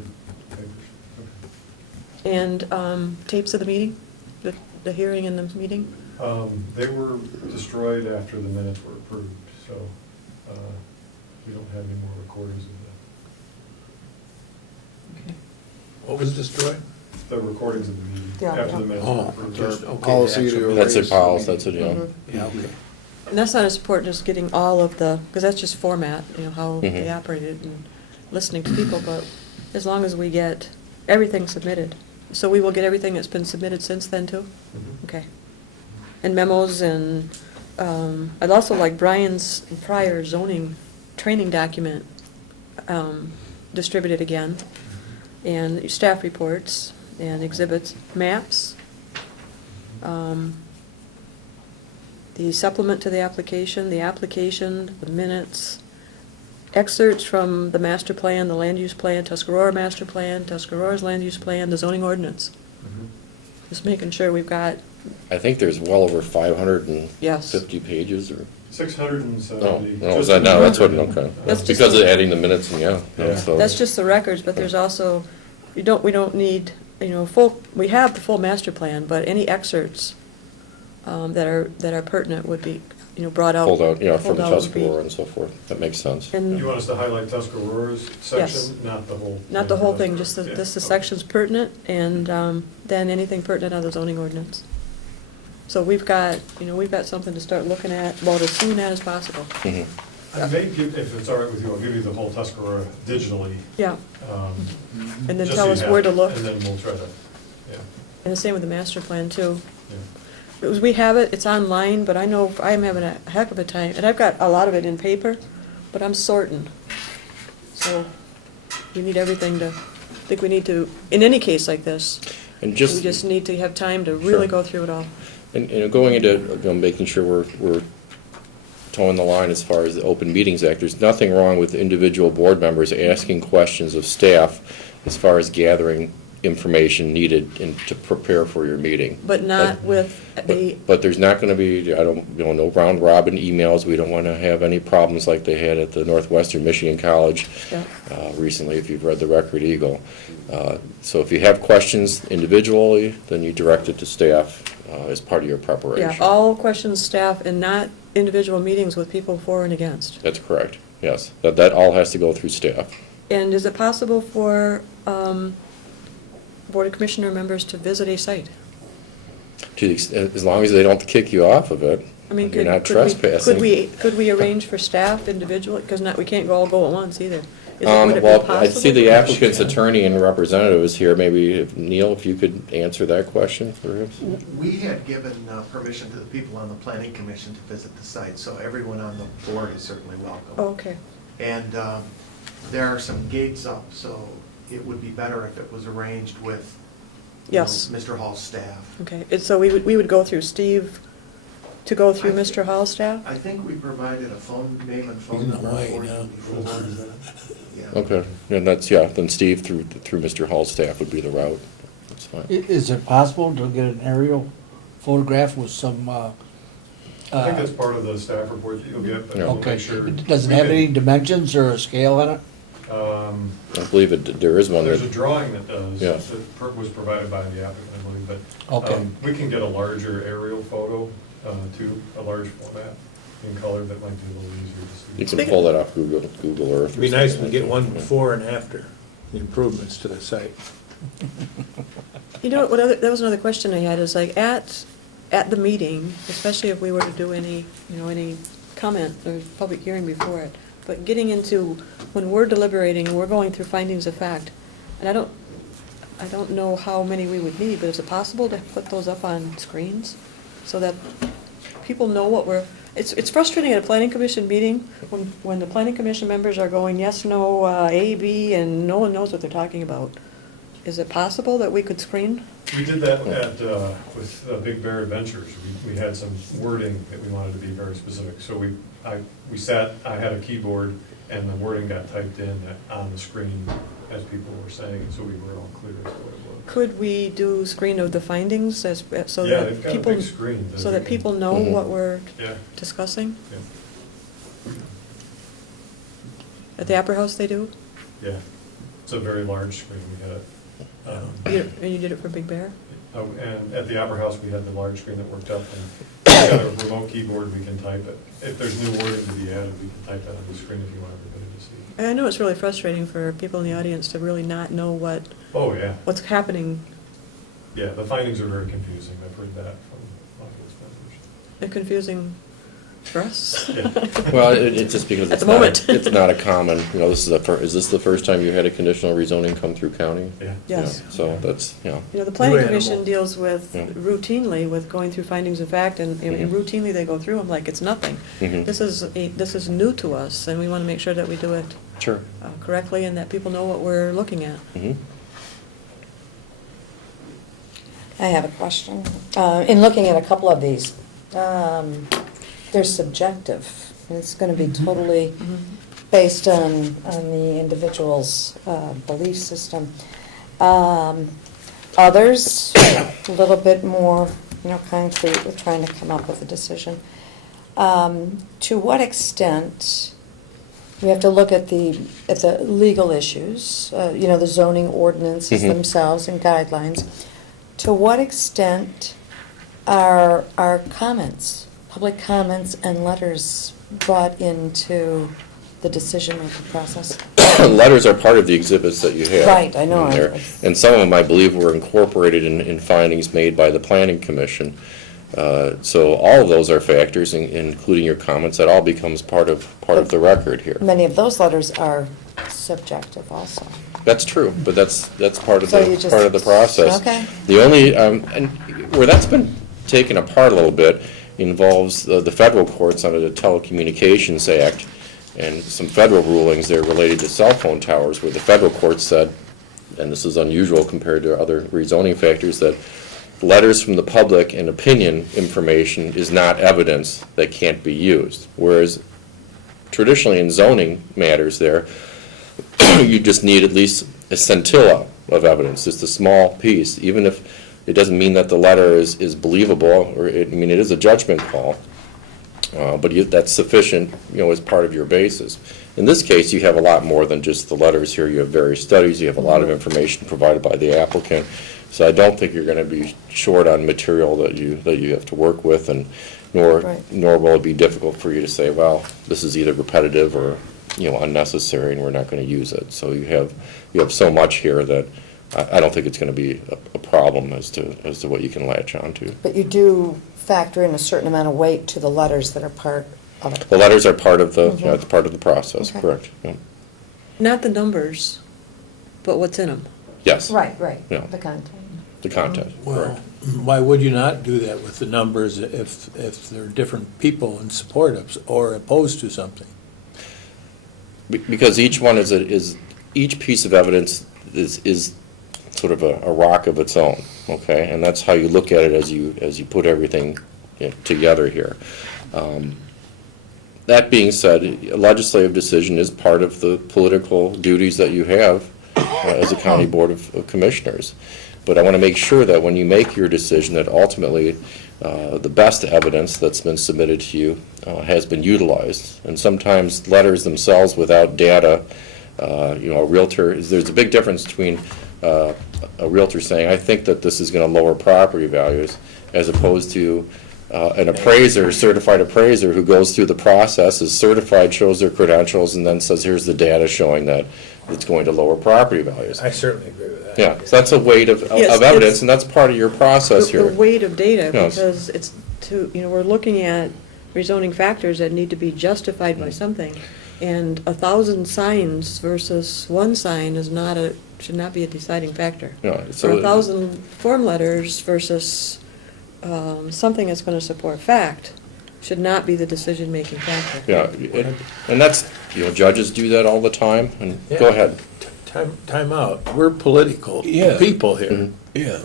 papers. Okay. And tapes of the meeting, the hearing and the meeting? They were destroyed after the minutes were approved, so we don't have any more recordings of Okay. What was destroyed? that. The recordings of the meeting Yeah, after yeah. the minutes were Oh, approved. just, are- okay. Policy the to actual- That's a erase the policy, meeting. that's a, Mhm. Yeah, okay. And that's not as important, just getting all of the, because that's just format, how they Mhm. operated and listening to people, but as long as we get everything submitted. So we will get everything that's been submitted since then, too? Mhm. Okay. And memos and, I'd also like Brian's prior zoning training document distributed again, and staff reports and exhibits, maps, the supplement to the application, the minutes, excerpts from the master plan, the land use plan, Tuscarora master plan, Tuscarora's land use plan, the zoning ordinance. Mhm. Just making sure we've got, I think there's well over 550 yes. pages or 670. No, just that, no, that's what, in the record. okay. That's That's just because a- of adding the minutes and, yeah, no, Yeah. so. That's just the records, but there's also, we don't need, full, we have the full master plan, but any excerpts that are pertinent would be, brought out. Pulled out, yeah, from pulled out would be- Tuscarora and so forth. That makes sense. You And want us to highlight Tuscarora's section, not the whole? not the whole thing, just the Yeah, okay. sections pertinent, and then anything pertinent out of the zoning ordinance. So we've got something to start looking at about as soon as possible. Mhm. I may give, if it's all right with you, I'll give you the whole Tuscarora digitally. Yeah, and then just tell so us you where have to it, look. And then we'll try to, yeah, And the same with the master plan, too. yeah. Because we have it, it's online, but I know I'm having a heck of a time, and I've got a lot of it in paper, but I'm sorting. So we need everything to, I think we need to, in any case like this, And we just, just need to have time to really Sure. go through it all. and, going into, making sure we're towing the line as far as the Open Meetings Act, there's nothing wrong with individual board members asking questions of staff as far as gathering information needed to prepare for your meeting. But not with the, But there's not gonna be, no round robin emails, we don't wanna have any problems like they had at the Northwestern Michigan College yeah, recently, if you've read the Record Eagle. So if you have questions individually, then you direct it to staff as part of your preparation. yeah, all questions staff and not individual meetings with people for and against. That's correct, yes. That all has to go through staff. And is it possible for Board of Commissioner members to visit a site? As long as they don't kick you off of it, I mean, you're not could we- trespassing. Could we arrange for staff individually? Because we can't all go at once either. Would it be Well, I possible? see the applicant's attorney and representative is here. Maybe, Neil, if you could answer that question for him? We had given permission to the people on the planning commission to visit the site, so everyone on the board is certainly welcome. Oh, okay. And there are some gates up, so it would be better if it was arranged with Yes. Mr. Hall's staff. Okay, and so we would go through Steve to go through Mr. Hall's staff? I think we provided a phone name and phone He's in number Hawaii for now. you before. Yeah. Okay, and then Steve through Mr. Hall's staff would be the route. That's fine. Is it possible to get an aerial photograph with some, I think that's part of the staff report that you'll get, but Yeah. we'll okay, make sure. does it have any dimensions or a scale on it? I believe there is one There's a that, drawing that does, Yeah. that was provided by the applicant, I believe, but Okay. we can get a larger aerial photo, too, a large format in color that might be a little easier to you see. can pull that off Google Earth. It'd or be nice something to like get one that. before and after, the improvements to the site. You know, that was another question I had, is like at the meeting, especially if we were to do any comment or public hearing before it, but getting into, when we're deliberating, we're going through findings of fact, and I don't know how many we would need, but is it possible to put those up on screens so that people know what it's frustrating at a planning commission meeting when the planning commission members are going yes, no, A, B, and no one knows what they're talking about. Is it possible that we could screen? We did that with Big Bear Adventures. We had some wording that we wanted to be very specific. So I had a keyboard and the wording got typed in on the screen as people were saying it, so we were all clear as to what it was. Could we do screen of the findings so Yeah, that they've got a people, big screen. so that people know Mhm. what we're Yeah, discussing? yeah, At the Opera House they do? yeah. It's a very large screen. We had it. And you did it for Big Bear? And at the Opera House, we had the large screen that worked up, and we got a remote keyboard, we can type it. If there's new wording to be added, we can type that on the screen if you want everybody to see. I know it's really frustrating for people in the audience to really not know Oh, yeah. what's happening. Yeah, the findings are very confusing. I've heard that from audience They're confusing for us. members. Yeah. Well, it's just because At it's the moment. it's not a common, is this the first time you had a conditional rezoning come through county? Yeah. Yes. Yeah, so that's, The planning New commission animal. deals with Yeah. routinely with going through findings of fact, and Mhm. routinely they go through them like it's nothing. Mhm. This is new to us, and we want to make sure that we do it Sure. correctly and that people know what we're looking at. Mhm. I have a question. In looking at a couple of these, they're subjective. And it's going to be totally based on the individual's belief system. Others, a little bit more, concrete, we're trying to come up with a decision. To what extent, we have to look at the legal issues, the zoning ordinances Mhm. themselves and guidelines. To what extent are our comments, public comments and letters brought into the decision-making process? Letters are part of the exhibits that you have. Right, I know. in there. And some of them, I believe, were incorporated in findings made by the Planning Commission. So all of those are factors, including your comments. That all becomes part of the record here. Many of those letters are subjective also. That's true, but that's part of So you the just- part of the process. Okay. The only and where that's been taken apart a little bit involves the federal courts under the Telecommunications Act and some federal rulings there related to cell phone towers, where the federal court said, and this is unusual compared to other rezoning factors, that letters from the public and opinion information is not evidence that can't be used. Whereas traditionally in zoning matters there, you just need at least a scintilla of evidence, just a small piece, even if it doesn't mean that the letter is believable, or it is a judgment call, but that's sufficient, as part of your basis. In this case, you have a lot more than just the letters here. You have various studies, you have a lot of information provided by the applicant, so I don't think you're going to be short on material that you have to work with, and nor will it be difficult for you to say, well, this is either repetitive or unnecessary, and we're not going to use it. So you have so much here that I don't think it's going to be a problem as to what you can latch onto. But you do factor in a certain amount of weight to the letters that are part of it. The letters are part of the Mhm. it's part of the process, Okay. correct? Yeah. Not the numbers, but what's in them. Yes. Right, Yeah. the content. The content, Well, correct. why would you not do that with the numbers if there are different people in support of or opposed to something? Because each one is each piece of evidence is sort of a rock of its own, okay? And that's how you look at it as you put everything together here. That being said, a legislative decision is part of the political duties that you have as a county board of commissioners. But I want to make sure that when you make your decision, that ultimately the best evidence that's been submitted to you has been utilized. And sometimes letters themselves without data, a realtor, there's a big difference between a realtor saying, I think that this is going to lower property values, as opposed to an appraiser, certified appraiser, who goes through the process, is certified, shows their credentials, and then says, here's the data showing that it's going to lower property values. I certainly agree with that. Yeah, so that's a weight of Yes, evidence, it's- and that's part of your process The here. weight of data, Yes. because it's we're looking at rezoning factors that need to be justified by something. And 1,000 signs versus one sign should not be a deciding factor. Yeah, Or so 1,000 form letters versus something that's going to support fact should not be the decision-making factor. Yeah, and that's, judges do that all the time, and go Yeah. ahead. Time out. We're political Yeah. people here. Mhm. Yeah.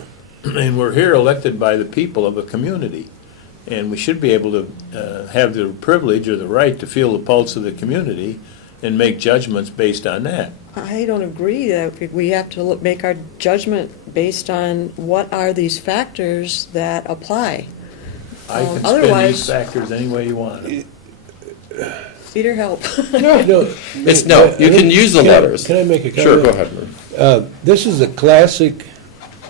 And we're here elected by the people of a community. And we should be able to have the privilege or the right to feel the pulse of the community and make judgments based on that. I don't agree that we have to make our judgment based on what are these factors that apply. I can spin Otherwise- these factors any way you want. Peter, help. No, You can use the letters. Can I make a comment? Sure, go ahead, Murray. This is a classic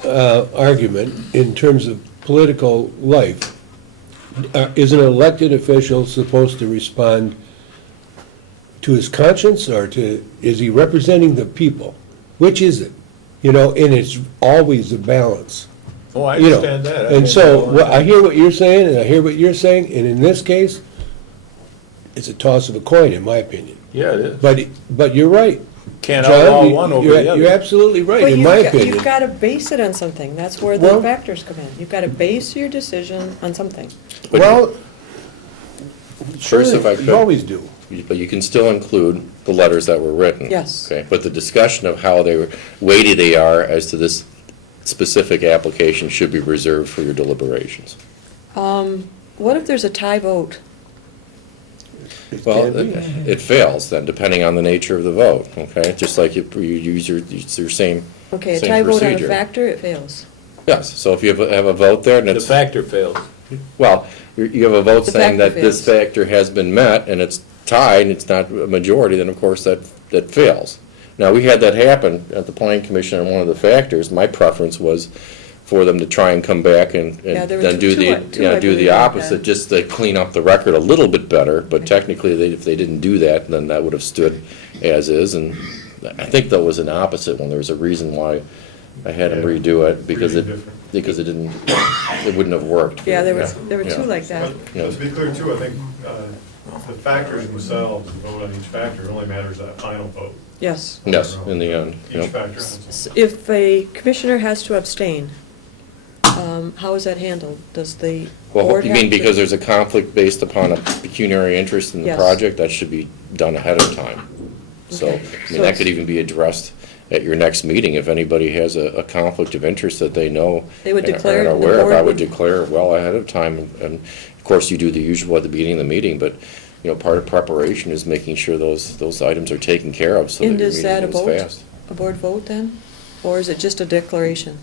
argument in terms of political life. Is an elected official supposed to respond to his conscience, or is he representing the people? Which is it? And it's always a balance. Oh, I You know, understand that. And so, I hear what you're saying, and I hear what you're saying, and in this case, it's a toss of a coin, in my opinion. Yeah, it is. But you're right. Can't John, outlaw one over the other. You're absolutely right, But in my opinion. You've got to base it on something. That's where the Well- factors come in. You've got to base your decision on something. But- Well, First, if I you could, always do. but you can still include the letters that were written. Yes. Okay, but the discussion of how weighted they are as to this specific application should be reserved for your deliberations. What if there's a tie vote? Well, Can't be. it fails then, depending on the nature of the vote, okay? Just like you use your same Okay, a same tie vote on a procedure. factor, it fails. Yes, so if you have a vote there, and The it's, factor fails. well, you have a vote The saying factor that this fails. factor has been met, and it's tied, and it's not a majority, then of course that fails. Now, we had that happen at the planning commission on one of the factors. My preference was for them to try and come back and Yeah, there were then do two, I do believe, the like opposite, that. just to clean up the record a little bit better, but technically, if they didn't do that, then that would have stood as is, and I think that was an opposite one. There was a reason why I had them Yeah. redo it, because Reading it different. didn't, it wouldn't have worked. Yeah, there were Yeah. two like that. But to be clear too, I think the factors themselves, the vote on each factor only matters that final vote. Yes. Yes, in the end, Each yep. factor. If a commissioner has to abstain, how is that handled? Does the Well, board you have to? mean because there's a conflict based upon a pecuniary interest in the Yes. project, that should be done ahead of time. So, Okay. I So mean, that it's- could even be addressed at your next meeting, if anybody has a conflict of interest that they know They would and declare it, are and the aware of, board I would would- declare it well ahead of time, and of course, you do the usual at the beginning of the meeting, but, you know, part of preparation is making sure those items are taken care of, so that And your is that a meeting goes vote? fast. A board vote then? Or is it just a declaration?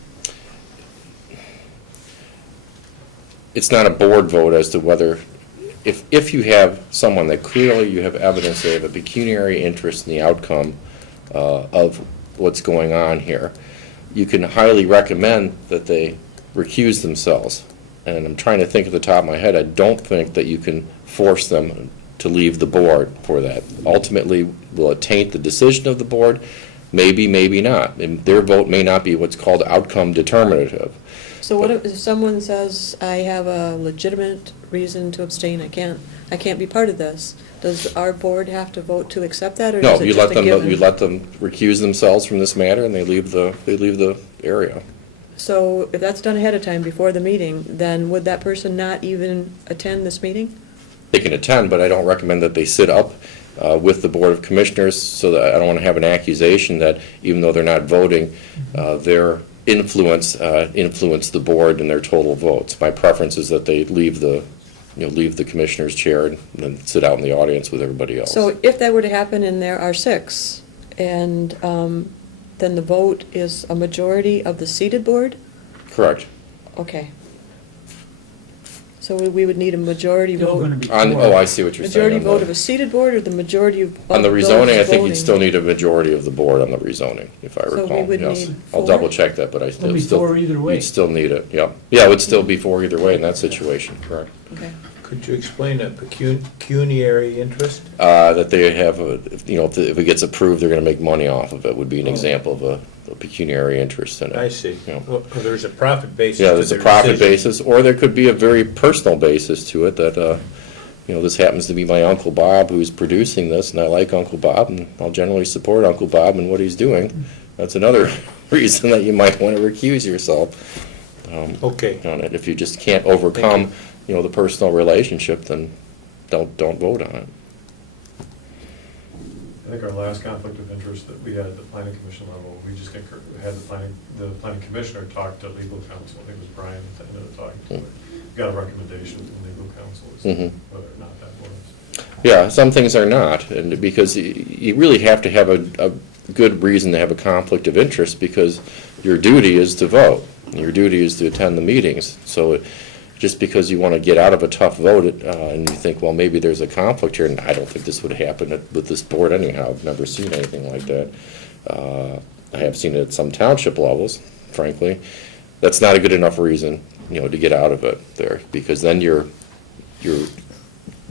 It's not a board vote as to whether, if you have someone that clearly you have evidence they have a pecuniary interest in the outcome of what's going on here, you can highly recommend that they recuse themselves. And I'm trying to think at the top of my head, I don't think that you can force them to leave the board for that. Ultimately, will it taint the decision of the board? Maybe, maybe not. And their vote may not be what's called outcome determinative. So what if someone says, I have a legitimate reason to abstain, I can't be part of this? Does our board have to vote to accept that, or No, is it you just let a them, given? you let them recuse themselves from this matter, and they leave the area. So if that's done ahead of time, before the meeting, then would that person not even attend this meeting? They can attend, but I don't recommend that they sit up with the Board of Commissioners, so that I don't want to have an accusation that even though they're not voting, their influence the board and their total votes. My preference is that they leave the commissioner's chair and then sit out in the audience with everybody else. So if that were to happen and there are 6, and then the vote is a majority of the seated board? Correct. Okay. So we would need a majority Still gonna vote, be On, four. oh, I see what you're saying. majority On the- vote of a seated board, or the majority of On the those rezoning, I think voting? you'd still need a majority of the board on the rezoning, if I So we recall, would yes. need I'll 4? double check that, but I It'll be still. four either way. You'd still need it, yeah. Yeah, it would still be 4 either way in that situation, correct. Okay. Could you explain that pecuniary interest? That they have, if if it gets approved, they're gonna make money off of it, would be an Oh. example of a pecuniary interest in it. I see. Yeah. Well, there's a profit basis Yeah, to there's a their profit decision. basis, or there could be a very personal basis to it, that, this happens to be my Uncle Bob who's producing this, and I like Uncle Bob, and I'll generally support Uncle Bob and what he's doing. That's another reason that you might want to recuse yourself Okay. on it. If you just can't overcome, the personal relationship, then don't vote on it. I think our last conflict of interest that we had at the planning commission level, we just had the planning commissioner talk to legal counsel. I think it was Brian at the end of the talking. Got a recommendation from legal counsel as to Mhm. whether or not that was. Yeah, some things are not, and because you really have to have a good reason to have a conflict of interest, because your duty is to vote. Your duty is to attend the meetings. So just because you want to get out of a tough vote, and you think, well, maybe there's a conflict here, and I don't think this would happen with this board anyhow. I've never seen anything like that. I have seen it at some township levels, frankly. That's not a good enough reason, to get out of it there, because then you're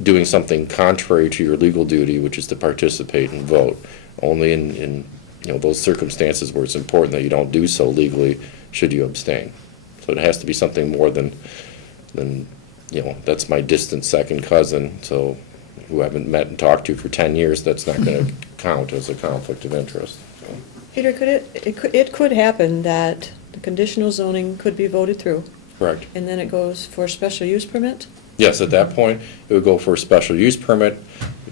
doing something contrary to your legal duty, which is to participate and vote. Only in those circumstances where it's important that you don't do so legally should you abstain. So it has to be something more than that's my distant second cousin, so who I haven't met and talked to for 10 years, that's not going to count as a conflict of interest. So, Peter, it could happen that the conditional zoning could be voted through, correct. and then it goes for a special use permit? Yes, at that point, it would go for a special use permit.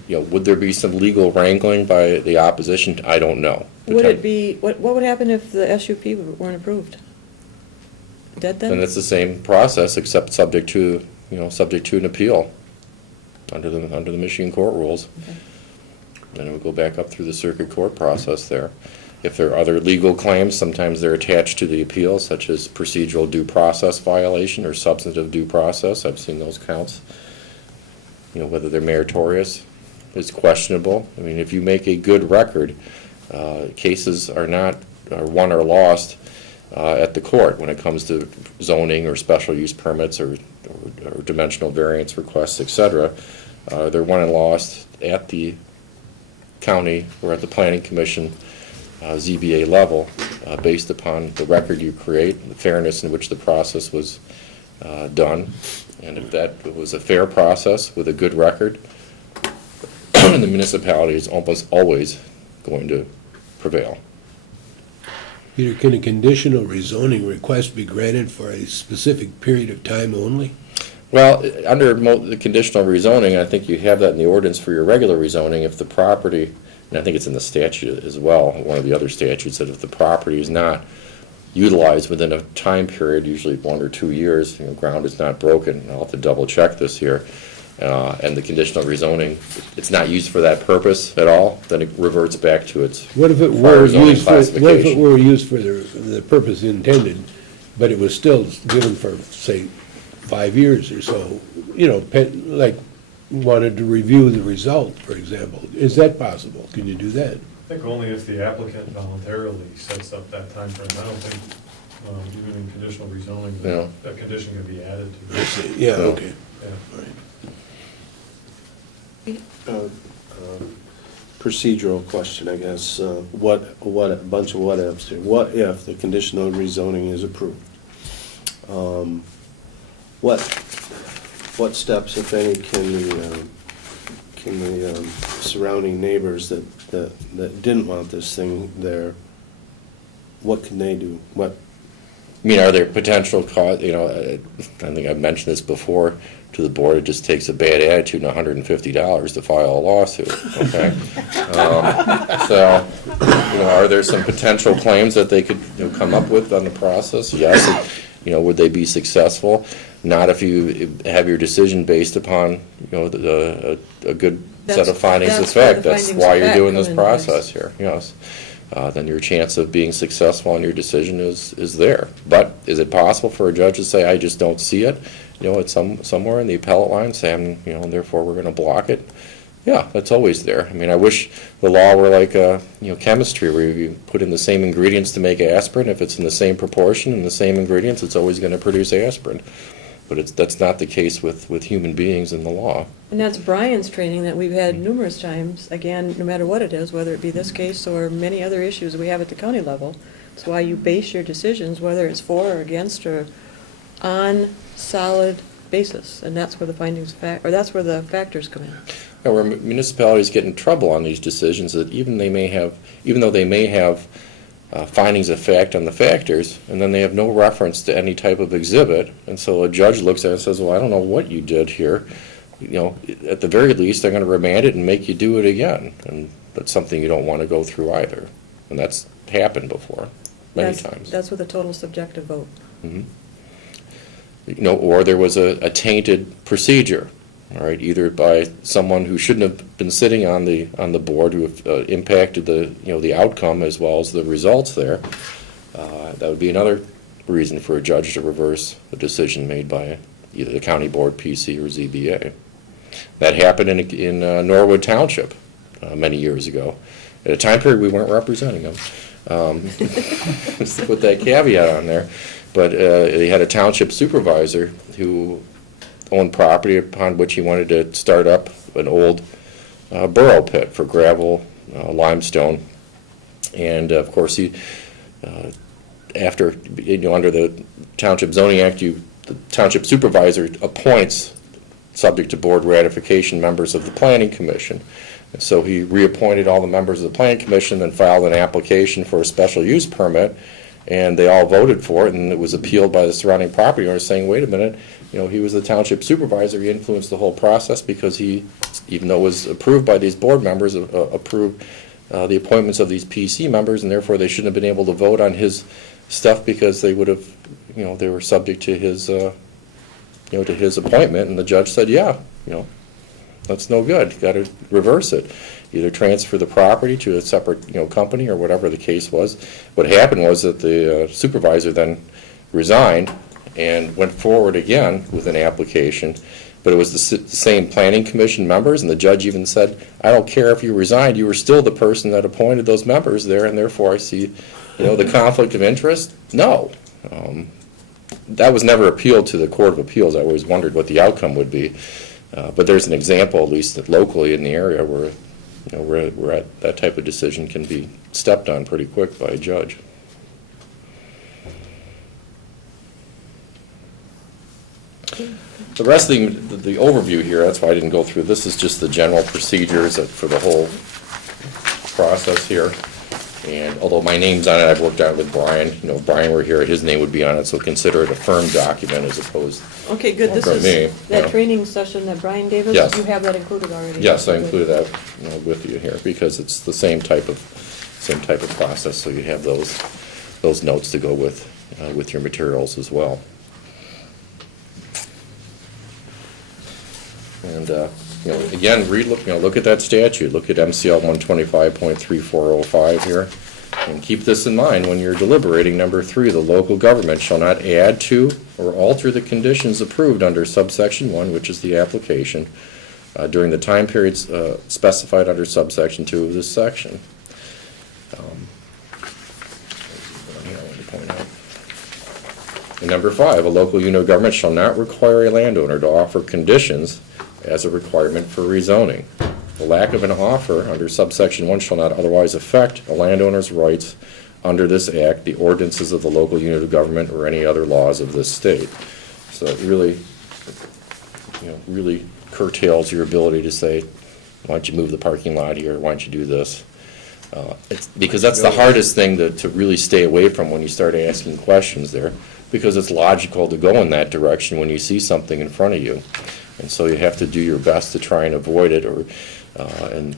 Would there be some legal wrangling by the opposition? I don't know. Would it be, what would happen if the SUP weren't approved? Dead then? Then it's the same process, except subject to an appeal under the Michigan court rules. Okay. Then it would go back up through the circuit court process there. If there are other legal claims, sometimes they're attached to the appeal, such as procedural due process violation or substantive due process. I've seen those counts. Whether they're meritorious is questionable. I mean, if you make a good record, cases are won or lost at the court when it comes to zoning or special use permits or dimensional variance requests, etc. They're won and lost at the county or at the planning commission ZBA level based upon the record you create, the fairness in which the process was done. And if that was a fair process with a good record, the municipality is almost always going to prevail. Peter, can a conditional rezoning request be granted for a specific period of time only? Well, under the conditional rezoning, I think you have that in the ordinance for your regular rezoning if the property, and I think it's in the statute as well, one of the other statutes, that if the property is not utilized within a time period, usually 1 or 2 years, ground is not broken, I'll have to double check this here, and the conditional rezoning, it's not used for that purpose at all, then it reverts back to its What if it prior were zoning used for, what if it classification. were used for the purpose intended, but it was still given for, say, 5 years or so, like wanted to review the result, for example? Is that possible? Can you do that? I think only if the applicant voluntarily sets up that time frame. I don't think, even in conditional rezoning, Yeah. that condition can be added to I it. see. Yeah, No. okay. Yeah. Procedural question, I guess. A bunch of what ifs here. What if the conditional rezoning is approved? What steps, if any, can the surrounding neighbors that didn't want this thing there, what can they do? I mean, are there potential cause, I think I've mentioned this before to the board, it just takes a bad attitude and $150 to file a lawsuit, okay? So, are there some potential claims that they could come up with on the process? Yes. Would they be successful? Not if you have your decision based upon, a good set of findings of That's where fact. the That's findings why of you're fact doing come this into place. process here, yes. Then your chance of being successful on your decision is there. But is it possible for a judge to say, I just don't see it, at somewhere in the appellate line, saying, and therefore we're going to block it? Yeah, that's always there. I mean, I wish the law were like, chemistry, where you put in the same ingredients to make aspirin. If it's in the same proportion and the same ingredients, it's always going to produce aspirin. But that's not the case with human beings in the law. And that's Brian's training that we've had numerous times, again, no matter what it is, whether it be this case or many other issues we have at the county level. It's why you base your decisions, whether it's for or against or on solid basis. And that's where the findings of fact, or that's where the factors come in. Where municipalities get in trouble on these decisions, that even though they may have findings of fact on the factors, and then they have no reference to any type of exhibit, and so a judge looks at it and says, well, I don't know what you did here. At the very least, they're going to remand it and make you do it again, and that's something you don't want to go through either. And that's happened before, many times. That's with a total subjective vote. Mhm. Or there was a tainted procedure, all right, either by someone who shouldn't have been sitting on the board, who impacted the outcome as well as the results there. That would be another reason for a judge to reverse a decision made by either the county board, PC, or ZBA. That happened in Norwood Township many years ago. At a time period we weren't representing them. Just to put that caveat on there. But they had a township supervisor who owned property upon which he wanted to start up an old burrow pit for gravel, limestone. And of course, he, after, under the Township Zoning Act, the township supervisor appoints, subject to board ratification, members of the Planning Commission. And so he reappointed all the members of the Planning Commission and filed an application for a special use permit, and they all voted for it, and it was appealed by the surrounding property owners saying, wait a minute, he was the township supervisor, he influenced the whole process because he, even though it was approved by these board members, approved the appointments of these PC members, and therefore they shouldn't have been able to vote on his stuff because they would have, they were subject to his, to his appointment, and the judge said, yeah, that's no good, got to reverse it. either transfer the property to a separate, company or whatever the case was. What happened was that the supervisor then resigned and went forward again with an application, but it was the same planning commission members, and the judge even said, I don't care if you resigned, you were still the person that appointed those members there, and therefore I see, the conflict of interest. No. That was never appealed to the Court of Appeals. I always wondered what the outcome would be. But there's an example, at least locally in the area, where where that type of decision can be stepped on pretty quick by a judge. The rest of the overview here, that's why I didn't go through, this is just the general procedures for the whole process here. And although my name's on it, I've worked out with Brian. If Brian were here, his name would be on it, so consider it a firm document as opposed Okay, good. This from is me. that training session that Brian gave us? Yes. You have that included already? Yes, I Okay, included that with you here because it's the same type of process, so you have those notes to go with your materials as well. And again, look at that statute. Look at MCL 125.3405 here, and keep this in mind when you're deliberating. Number 3, the local government shall not add to or alter the conditions approved under subsection 1, which is the application, during the time periods specified under subsection 2 of this section. And number 5, a local unit of government shall not require a landowner to offer conditions as a requirement for rezoning. The lack of an offer under subsection 1 shall not otherwise affect a landowner's rights under this act, the ordinances of the local unit of government, or any other laws of this state. So it really, really curtails your ability to say, why don't you move the parking lot here, why don't you do this? Because that's the hardest thing to really stay away from when you start asking questions there, because it's logical to go in that direction when you see something in front of you. And so you have to do your best to try and avoid it, or and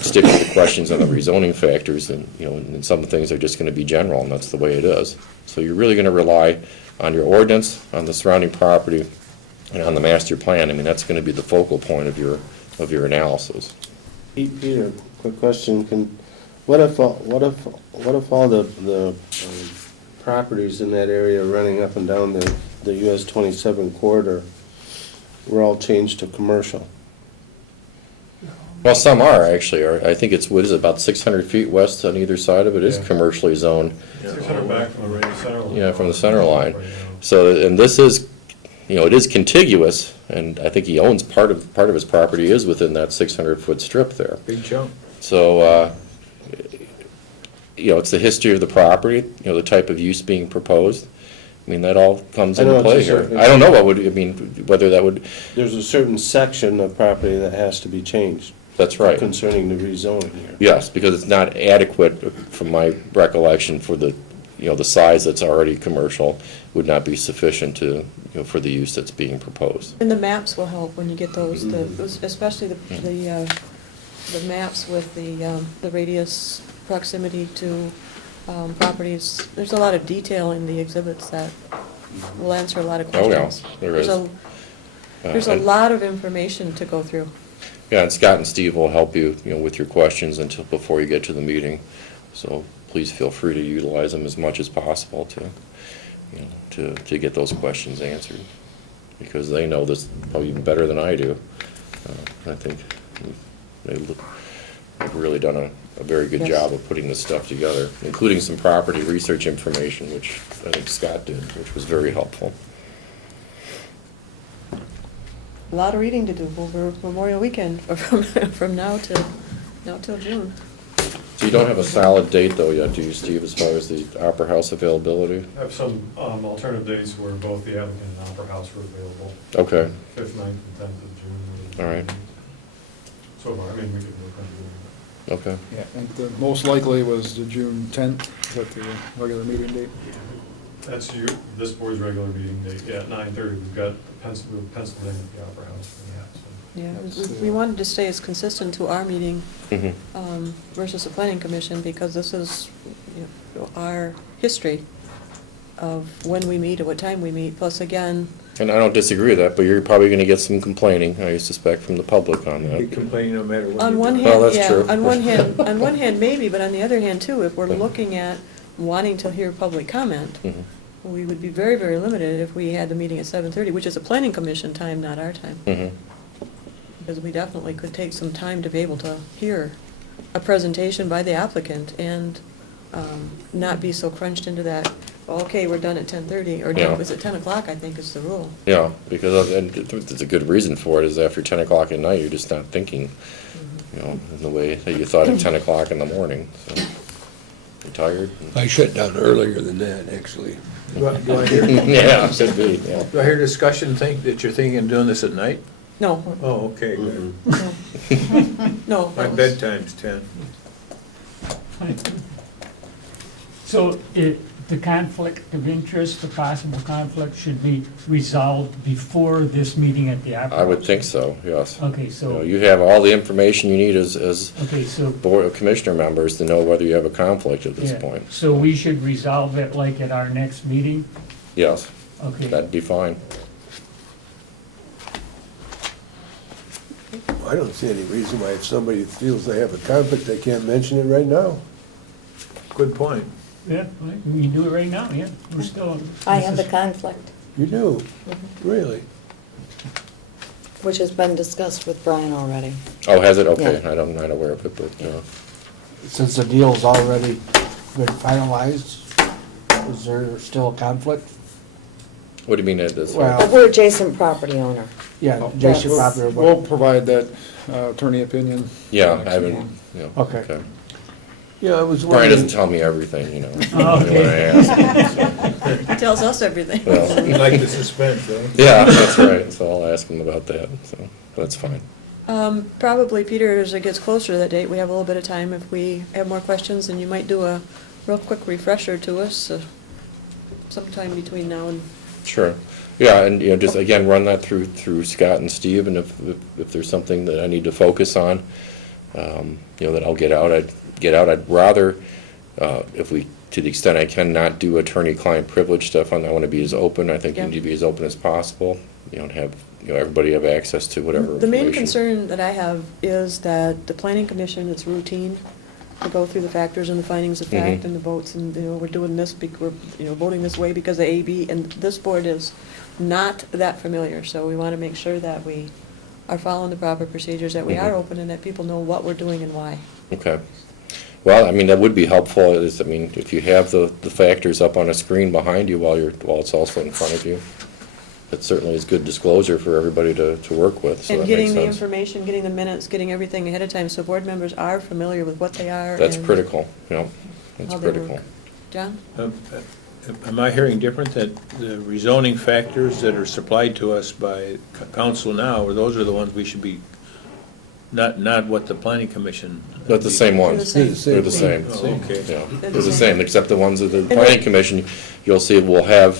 stick with the questions on the rezoning factors. And and some things are just going to be general, and that's the way it is. So you're really going to rely on your ordinance, on the surrounding property, and on the master plan. I mean, that's going to be the focal point of your analysis. Peter, quick question: what if all the properties in that area running up and down the US 27 corridor were all changed to commercial? Well, some are actually. I think it's, about 600 feet west on either side of it is Yeah. commercially zoned. 600 back from the center line. Yeah, from the center line. So, and this is, it is contiguous, and I think he owns part of his property is within that 600-foot strip there. Big chunk. So, it's the history of the property, the type of use being proposed. I mean, that all comes into play here. I don't know whether that would, There's a certain section of property that has to be changed that's right. concerning the rezoning here. Yes, because it's not adequate, from my recollection, for the, the size that's already commercial would not be sufficient to, for the use that's being proposed. And the maps will help when you get those, especially the maps with the radius proximity to properties. There's a lot of detail in the exhibits that will answer a lot of questions. Oh, yeah, there is. There's a lot of information to go through. Yeah, and Scott and Steve will help you, with your questions before you get to the meeting. So please feel free to utilize them as much as possible to get those questions answered, because they know this probably even better than I do. I think they've really done a very good job of putting this stuff together, including some property research information, which I think Scott did, which was very helpful. A lot of reading to do over Memorial Weekend, from now till June. So you don't have a solid date, though, yet, do you, Steve, as far as the Opera House availability? I have some alternative dates where both the applicant and Opera House were available. Okay, 5th, 9th, and 10th of June. all right, So far, we could work on doing okay. Yeah, and the most likely was the June 10th, is that the regular meeting date? that. That's this board's regular meeting date, yeah, at 9:30, we've got penciled in at the Opera House for that, so. Yeah, we wanted to stay as consistent to our meeting Mhm. versus the planning commission, because this is our history. of when we meet or what time we meet, plus again, And I don't disagree with that, but you're probably gonna get some complaining, I suspect, from the public on Be that. complaining no matter what. on you one do. Well, hand, that's yeah, true. on one hand maybe, but on the other hand too, if we're looking at wanting to hear public comment, Mhm. we would be very, very limited if we had the meeting at 7:30, which is a planning commission time, not our time. Mhm. Because we definitely could take some time to be able to hear a presentation by the applicant and not be so crunched into that, well, okay, we're done at 10:30, or no, Yeah. is it 10 o'clock, I think is the rule. Yeah, because, and there's a good reason for it, is after 10 o'clock at night, you're just not thinking, you know, in the way that you thought at 10 o'clock in the morning, so. You're tired? I shut down earlier than that, actually. Do I hear, Yeah, should be, yeah. do I hear discussion think that you're thinking of doing this at night? No, Oh, okay, good. no. My that was- bedtime's 10. So the conflict of interest, the possible conflict should be resolved before this meeting at the opera? I would think so, yes. Okay, You know, so, you have all the information you need as okay, so, board of commissioner members to know whether you have a conflict at this yeah, point. so we should resolve it like at our next meeting? Yes, Okay. that'd be fine. I don't see any reason why if somebody feels they have a conflict, they can't mention it right now. Good point. Yeah, we can do it right now, yeah, we're still. I have the conflict, You do, really? which has been discussed with Brian already. Oh, has it? Okay, Yeah. I'm not aware of it, but, Since the deal's already been finalized, is there still a conflict? what do you mean it is? Well- But we're adjacent property owner. Yeah, Jason Yes. property, We'll but, provide that attorney opinion. Yeah, I haven't, you know. Okay. Yeah, I was Brian doesn't wondering, tell me everything, you know. Oh, okay. when I ask. He tells us everything. Well, You like the suspense, eh? yeah, that's right, so I'll ask him about that, so that's fine. Probably, Peter, as it gets closer to that date, we have a little bit of time. If we have more questions, and you might do a real quick refresher to us sometime between now and, Sure. Yeah, and, you know, just again, run that through Scott and Steve, and if there's something that I need to focus on, you know, that I'll get out. I'd rather, if we, to the extent I can, not do attorney-client privilege stuff. I want to be as open. I think you Yeah. need to be as open as possible. You know, and have, you know, everybody have access to whatever the main information. concern that I have is that the planning commission, it's routine to go through the factors and the findings of fact Mhm. and the votes, and, you know, we're doing this, we're, you know, voting this way because of A, B, and this board is not that familiar, so we want to make sure that we are following the proper procedures, that we are Mhm. open, and that people know what we're doing and why. Okay. Well, I mean, that would be helpful, I mean, if you have the factors up on a screen behind you while it's also in front of you, that certainly is good disclosure for everybody to work with, so And that getting makes the sense. information, getting the minutes, getting everything ahead of time, so board members are familiar with what they are. That's and critical, you know, that's how they work. critical. John? Am I hearing different, that the rezoning factors that are supplied to us by council now, or those are the ones we should be, not what the planning commission? But the same They're ones. the same. They're the same. Oh, okay. Yeah, They're they're the same, except the ones of the they- planning commission, you'll see will have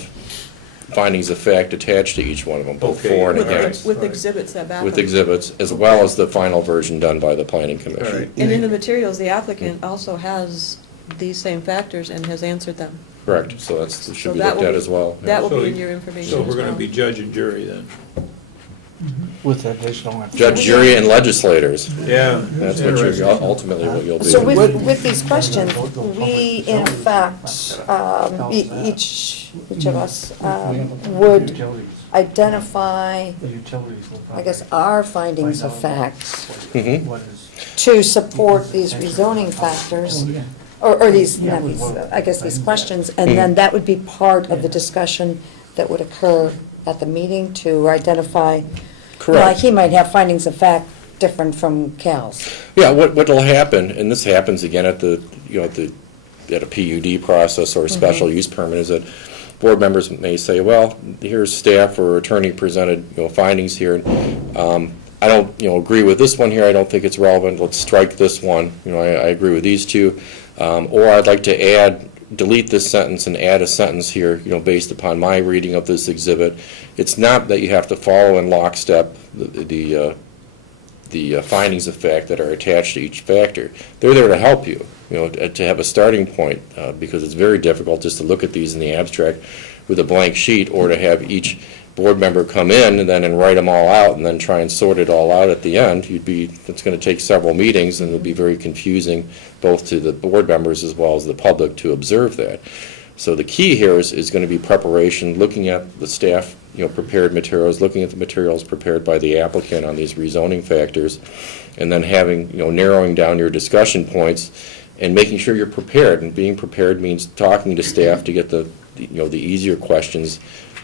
findings of fact attached to each one of them, both Okay, for and With, all right. against, with exhibits that back with them. exhibits, as well as the final version done by the planning All right. commission. And in the materials, the applicant also has these same factors and has answered them. Correct, so that's, So should be that looked will at be- as well. That will So- be in your information So as we're gonna well. be judge and jury then? with additional information. Judge, jury, and legislators, Yeah. that's what you're, ultimately what you'll be. So with these questions, we in effect, each of us would identify, The utilities will I guess, our findings of facts Mhm. What is? to support these rezoning factors, or these, not these, I guess these questions, and then that would be part of the discussion that would occur at the meeting to identify. Correct. Like, he might have findings of fact different from Cal's. Yeah, what'll happen, and this happens again at the, you know, at a PUD process or a special use permit, is that board members may say, well, here's staff or attorney presented, you know, findings here, and I don't, you know, agree with this one here, I don't think it's relevant, let's strike this one, you know, I agree with these two, or I'd like to delete this sentence and add a sentence here, you know, based upon my reading of this exhibit. It's not that you have to follow in lockstep the findings of fact that are attached to each factor. They're there to help you. to have a starting point, because it's very difficult just to look at these in the abstract with a blank sheet, or to have each board member come in and write them all out and then try and sort it all out at the end. It's going to take several meetings, and it'll be very confusing both to the board members as well as the public to observe that. So the key here is going to be preparation, looking at the staff, prepared materials, looking at the materials prepared by the applicant on these rezoning factors, and then having, narrowing down your discussion points and making sure you're prepared. And being prepared means talking to staff to get the easier questions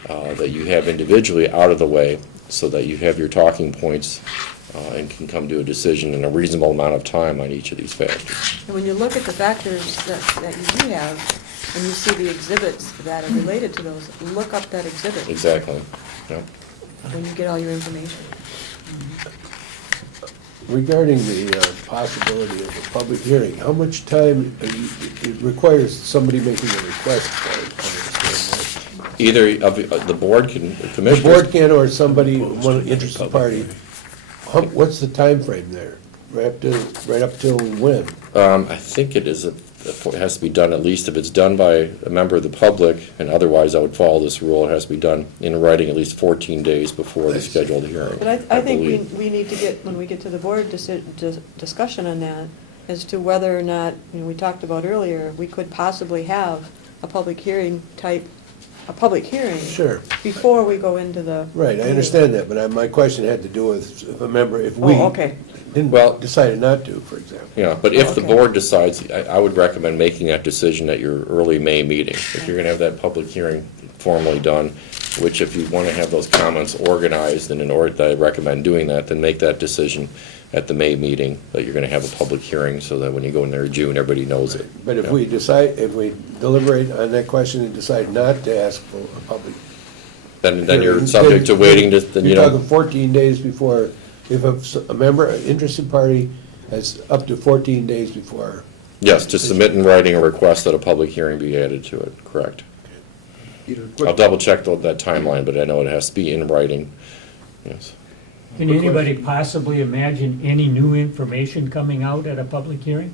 that you have individually out of the way, so that you have your talking points and can come to a decision in a reasonable amount of time on each of these factors. And when you look at the factors that you do have, and you see the exhibits that are related to those, look up that exhibit Exactly. Yeah. when you get all your information. Regarding the possibility of a public hearing, how much time, it requires somebody making a request for it, I understand that. Either of the board can, The commissioners. board can, or somebody, one interested party, what's the time frame there? Right up till when? I think it has to be done, at least if it's done by a member of the public, and otherwise I would follow this rule, it has to be done in writing at least 14 days before the scheduled hearing. But I think believe. we need to get, when we get to the board discussion on that, as to whether or not, we talked about earlier, we could possibly have a public hearing Sure. before we go into the. Right, I understand that, but my question had to do with if a member, if we Oh, okay. decided not to, for example. Yeah, but if the Okay. board decides, I would recommend making that decision at your early May meeting. If you're gonna have that public hearing formally done, which if you wanna have those comments organized, and in order, I recommend doing that, then make that decision at the May meeting, that you're gonna have a public hearing, so that when you go in there in June, everybody knows it. But if we deliberate on that question and decide not to ask for a public Then you're hearing, subject to waiting to, then You're talking 14 days before, if a member, an interested party has up to 14 days before. yes, to submit in writing a request that a public hearing be added to it, correct. Peter, I'll quick, double check that timeline, but I know it has to be in writing, yes. Can anybody possibly imagine any new information coming out at a public hearing?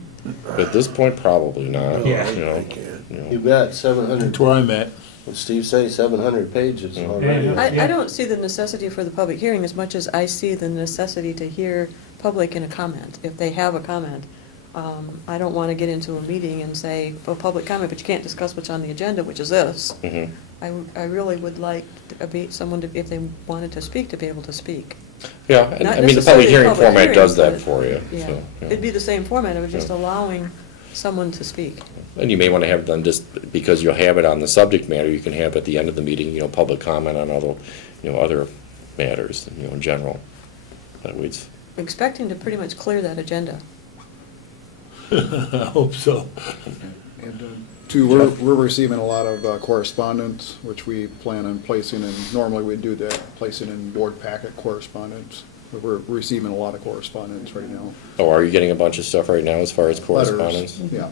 At this point, probably not, Yeah. I can't. You bet, 700, That's where I'm at. what Steve say, 700 pages already. Yeah. I don't see the necessity for the public hearing as much as I see the necessity to hear public in a comment, if they have a comment. I don't want to get into a meeting and say, well, public comment, but you can't discuss what's on the agenda, which is this. Mhm. I really would like someone to, if they wanted to speak, to be able to speak. Yeah, and Not I mean, the necessarily public a hearing public format hearing, does that but- for you, Yeah, so. yeah. it'd be the same format, it was just Yeah. allowing someone to speak. And you may want to have them, just because you'll have it on the subject matter, you can have at the end of the meeting, public comment on other matters, in general. That way it's, Expecting to pretty much clear that agenda. I hope so. and two, we're receiving a lot of correspondence, which we plan on placing in, normally we do that, placing in board packet correspondence. But we're receiving a lot of correspondence right now. oh, are you getting a bunch of stuff right now as far as correspondence? Letters, yeah.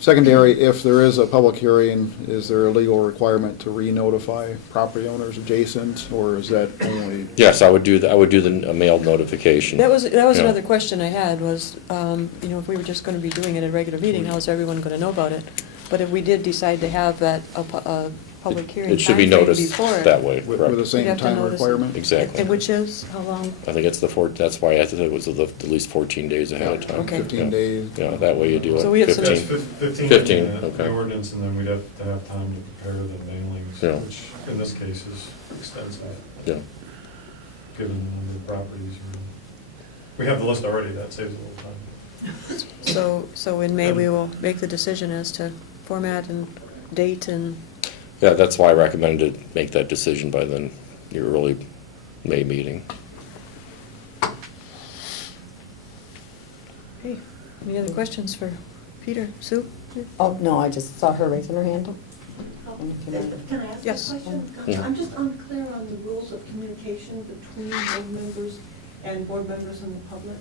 Secondary, if there is a public hearing, is there a legal requirement to re-notify property owners adjacent, or is that only? Yes, I would do the mailed notification. That was Yeah. another question I had, was, if we were just gonna be doing it at a regular meeting, how's everyone gonna know about it? But if we did decide to have that, a public hearing It should be timeframe noticed before it, that way, With the correct. same We'd have to time notice it. requirement? Exactly. And which is, how long? I think it's that's why I thought it was at least 14 days ahead of time. Okay. 15 Yeah. days? Yeah, that way you do it. So we have some- That's 15. 15 in 15, the okay. ordinance, and then we'd have to have time to prepare the mailings, Yeah. which in this case is extensive, Yeah. given the number of properties. We have the list already, that saves a little time. So in May, we will make the decision as to format and date and, Yeah, that's why I recommended to make that decision by then, your early May meeting. hey, any other questions for Peter, Sue? Oh, no, I just saw her raising her hand. Can I ask Yes. a question? Mhm. I'm just unclear on the rules of communication between board members and board members and the public.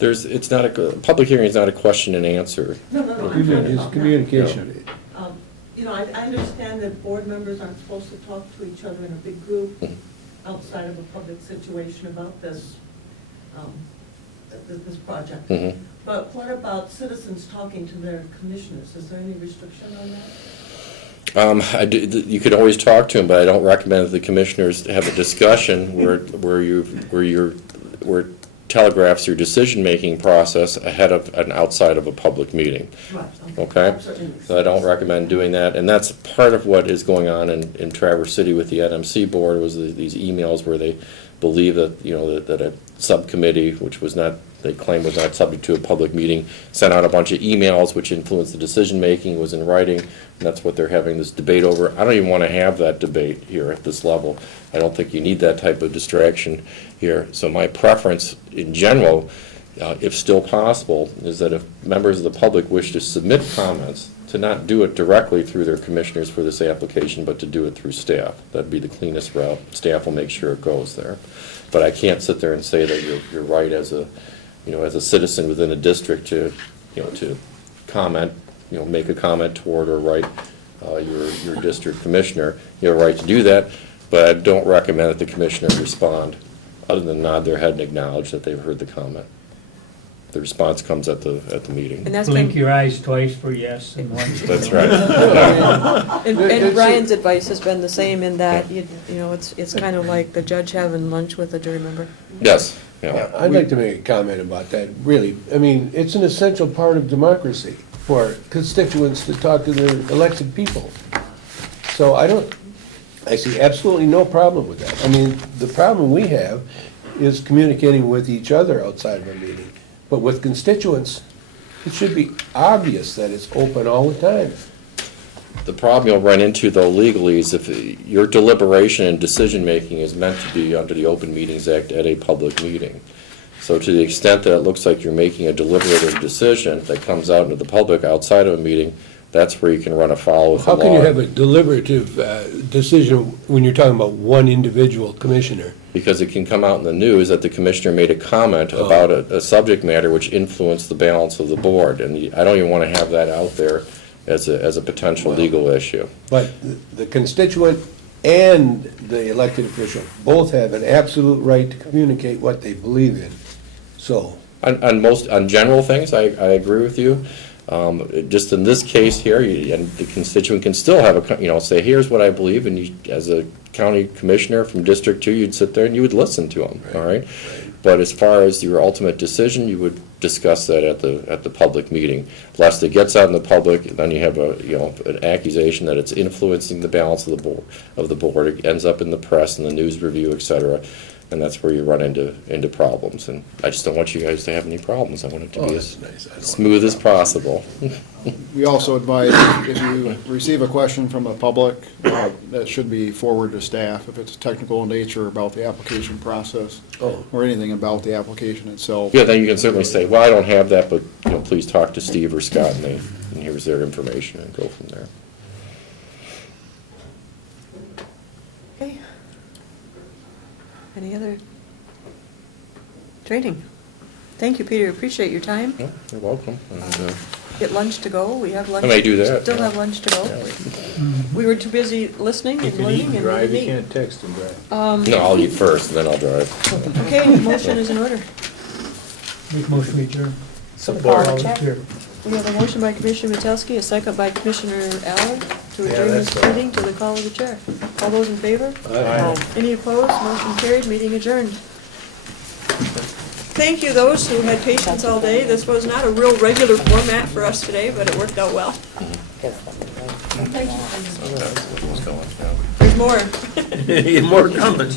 It's not public hearing is not a question and answer. No, I'm trying to It's talk communication. I understand that board members aren't supposed to talk to each other in a big group Mhm. outside of a public situation about this, this project. Mhm. But what about citizens talking to their commissioners? Is there any restriction on that? You could always talk to them, but I don't recommend that the commissioners have a discussion where telegraphs your decision-making process ahead of and outside of a public meeting. Right. Okay? Absolutely. So I don't recommend doing that, and that's part of what is going on in Traverse City with the NMC board, was these emails where they believe that, that a subcommittee, which was not, they claim was not subject to a public meeting, sent out a bunch of emails which influenced the decision-making, was in writing, and that's what they're having this debate over. I don't even want to have that debate here at this level. I don't think you need that type of distraction here. So my preference in general, if still possible, is that if members of the public wish to submit comments, to not do it directly through their commissioners for this application, but to do it through staff. That'd be the cleanest route. Staff will make sure it goes there. But I can't sit there and say that you're right as a, as a citizen within a district to comment, make a comment toward or write your district commissioner. You have a right to do that, but I don't recommend that the commissioner respond other than nod their head and acknowledge that they've heard the comment. The response comes at the meeting. And that's Blink been, your eyes twice for yes and once for no. That's right. and Brian's advice has been the same in that, it's kind of like the judge having lunch with a jury member. Yes. Yeah. I'd like to make a comment about that, really. I mean, it's an essential part of democracy for constituents to talk to their elected people. So I see absolutely no problem with that. I mean, the problem we have is communicating with each other outside of a meeting. But with constituents, it should be obvious that it's open all the time. The problem you'll run into, though, legally, is if your deliberation and decision-making is meant to be under the Open Meetings Act at a public meeting. So to the extent that it looks like you're making a deliberative decision that comes out into the public outside of a meeting, that's where you can run afoul with the law. How can you have a deliberative decision when you're talking about one individual commissioner? Because it can come out in the news that the commissioner made a comment about a subject matter which influenced the balance of the board, and I don't even want to have that out there as a potential legal issue. But the constituent and the elected official both have an absolute right to communicate what they believe in, so. On general things, I agree with you. Just in this case here, and the constituent can still have say, here's what I believe, and you, as a county commissioner from District 2, you'd sit there and you would listen to them, all right? But as far as your ultimate decision, you would discuss that at the public meeting. Lest it gets out in the public, then you have an accusation that it's influencing the balance of the board. It ends up in the press and the news review, et cetera. And that's where you run into problems. And I just don't want you guys to have any problems. I want it to be as smooth as possible. We also advise, if you receive a question from the public, that should be forwarded to staff, if it's technical in nature about the application process, or anything about the application itself. Yeah, then you can certainly say, well, I don't have that, but please talk to Steve or Scott, and here's their information, and go from there. Okay. Any other training? Thank you, Peter, appreciate your time. Yeah, you're welcome. And, Get lunch to go, we have lunch. I may do that, Still yeah. have lunch to go. Yeah. We were too busy listening You and can eat learning and and drive, you eat. can't text and drive. No, I'll eat first, and then I'll drive. Okay, motion is in order. Make motion adjourn. Support. All in favor? We have a motion by Commissioner Metelsky, a second by Commissioner Allen to adjourn this meeting to the call of the chair. All those in favor? Any opposed? Motion carried, meeting adjourned. Thank you those who had patience all day. This was not a real regular format for us today, but it worked out well. There's more. More coming.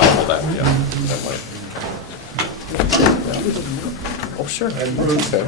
Oh, that, yeah, that might. Oh, sure. Okay.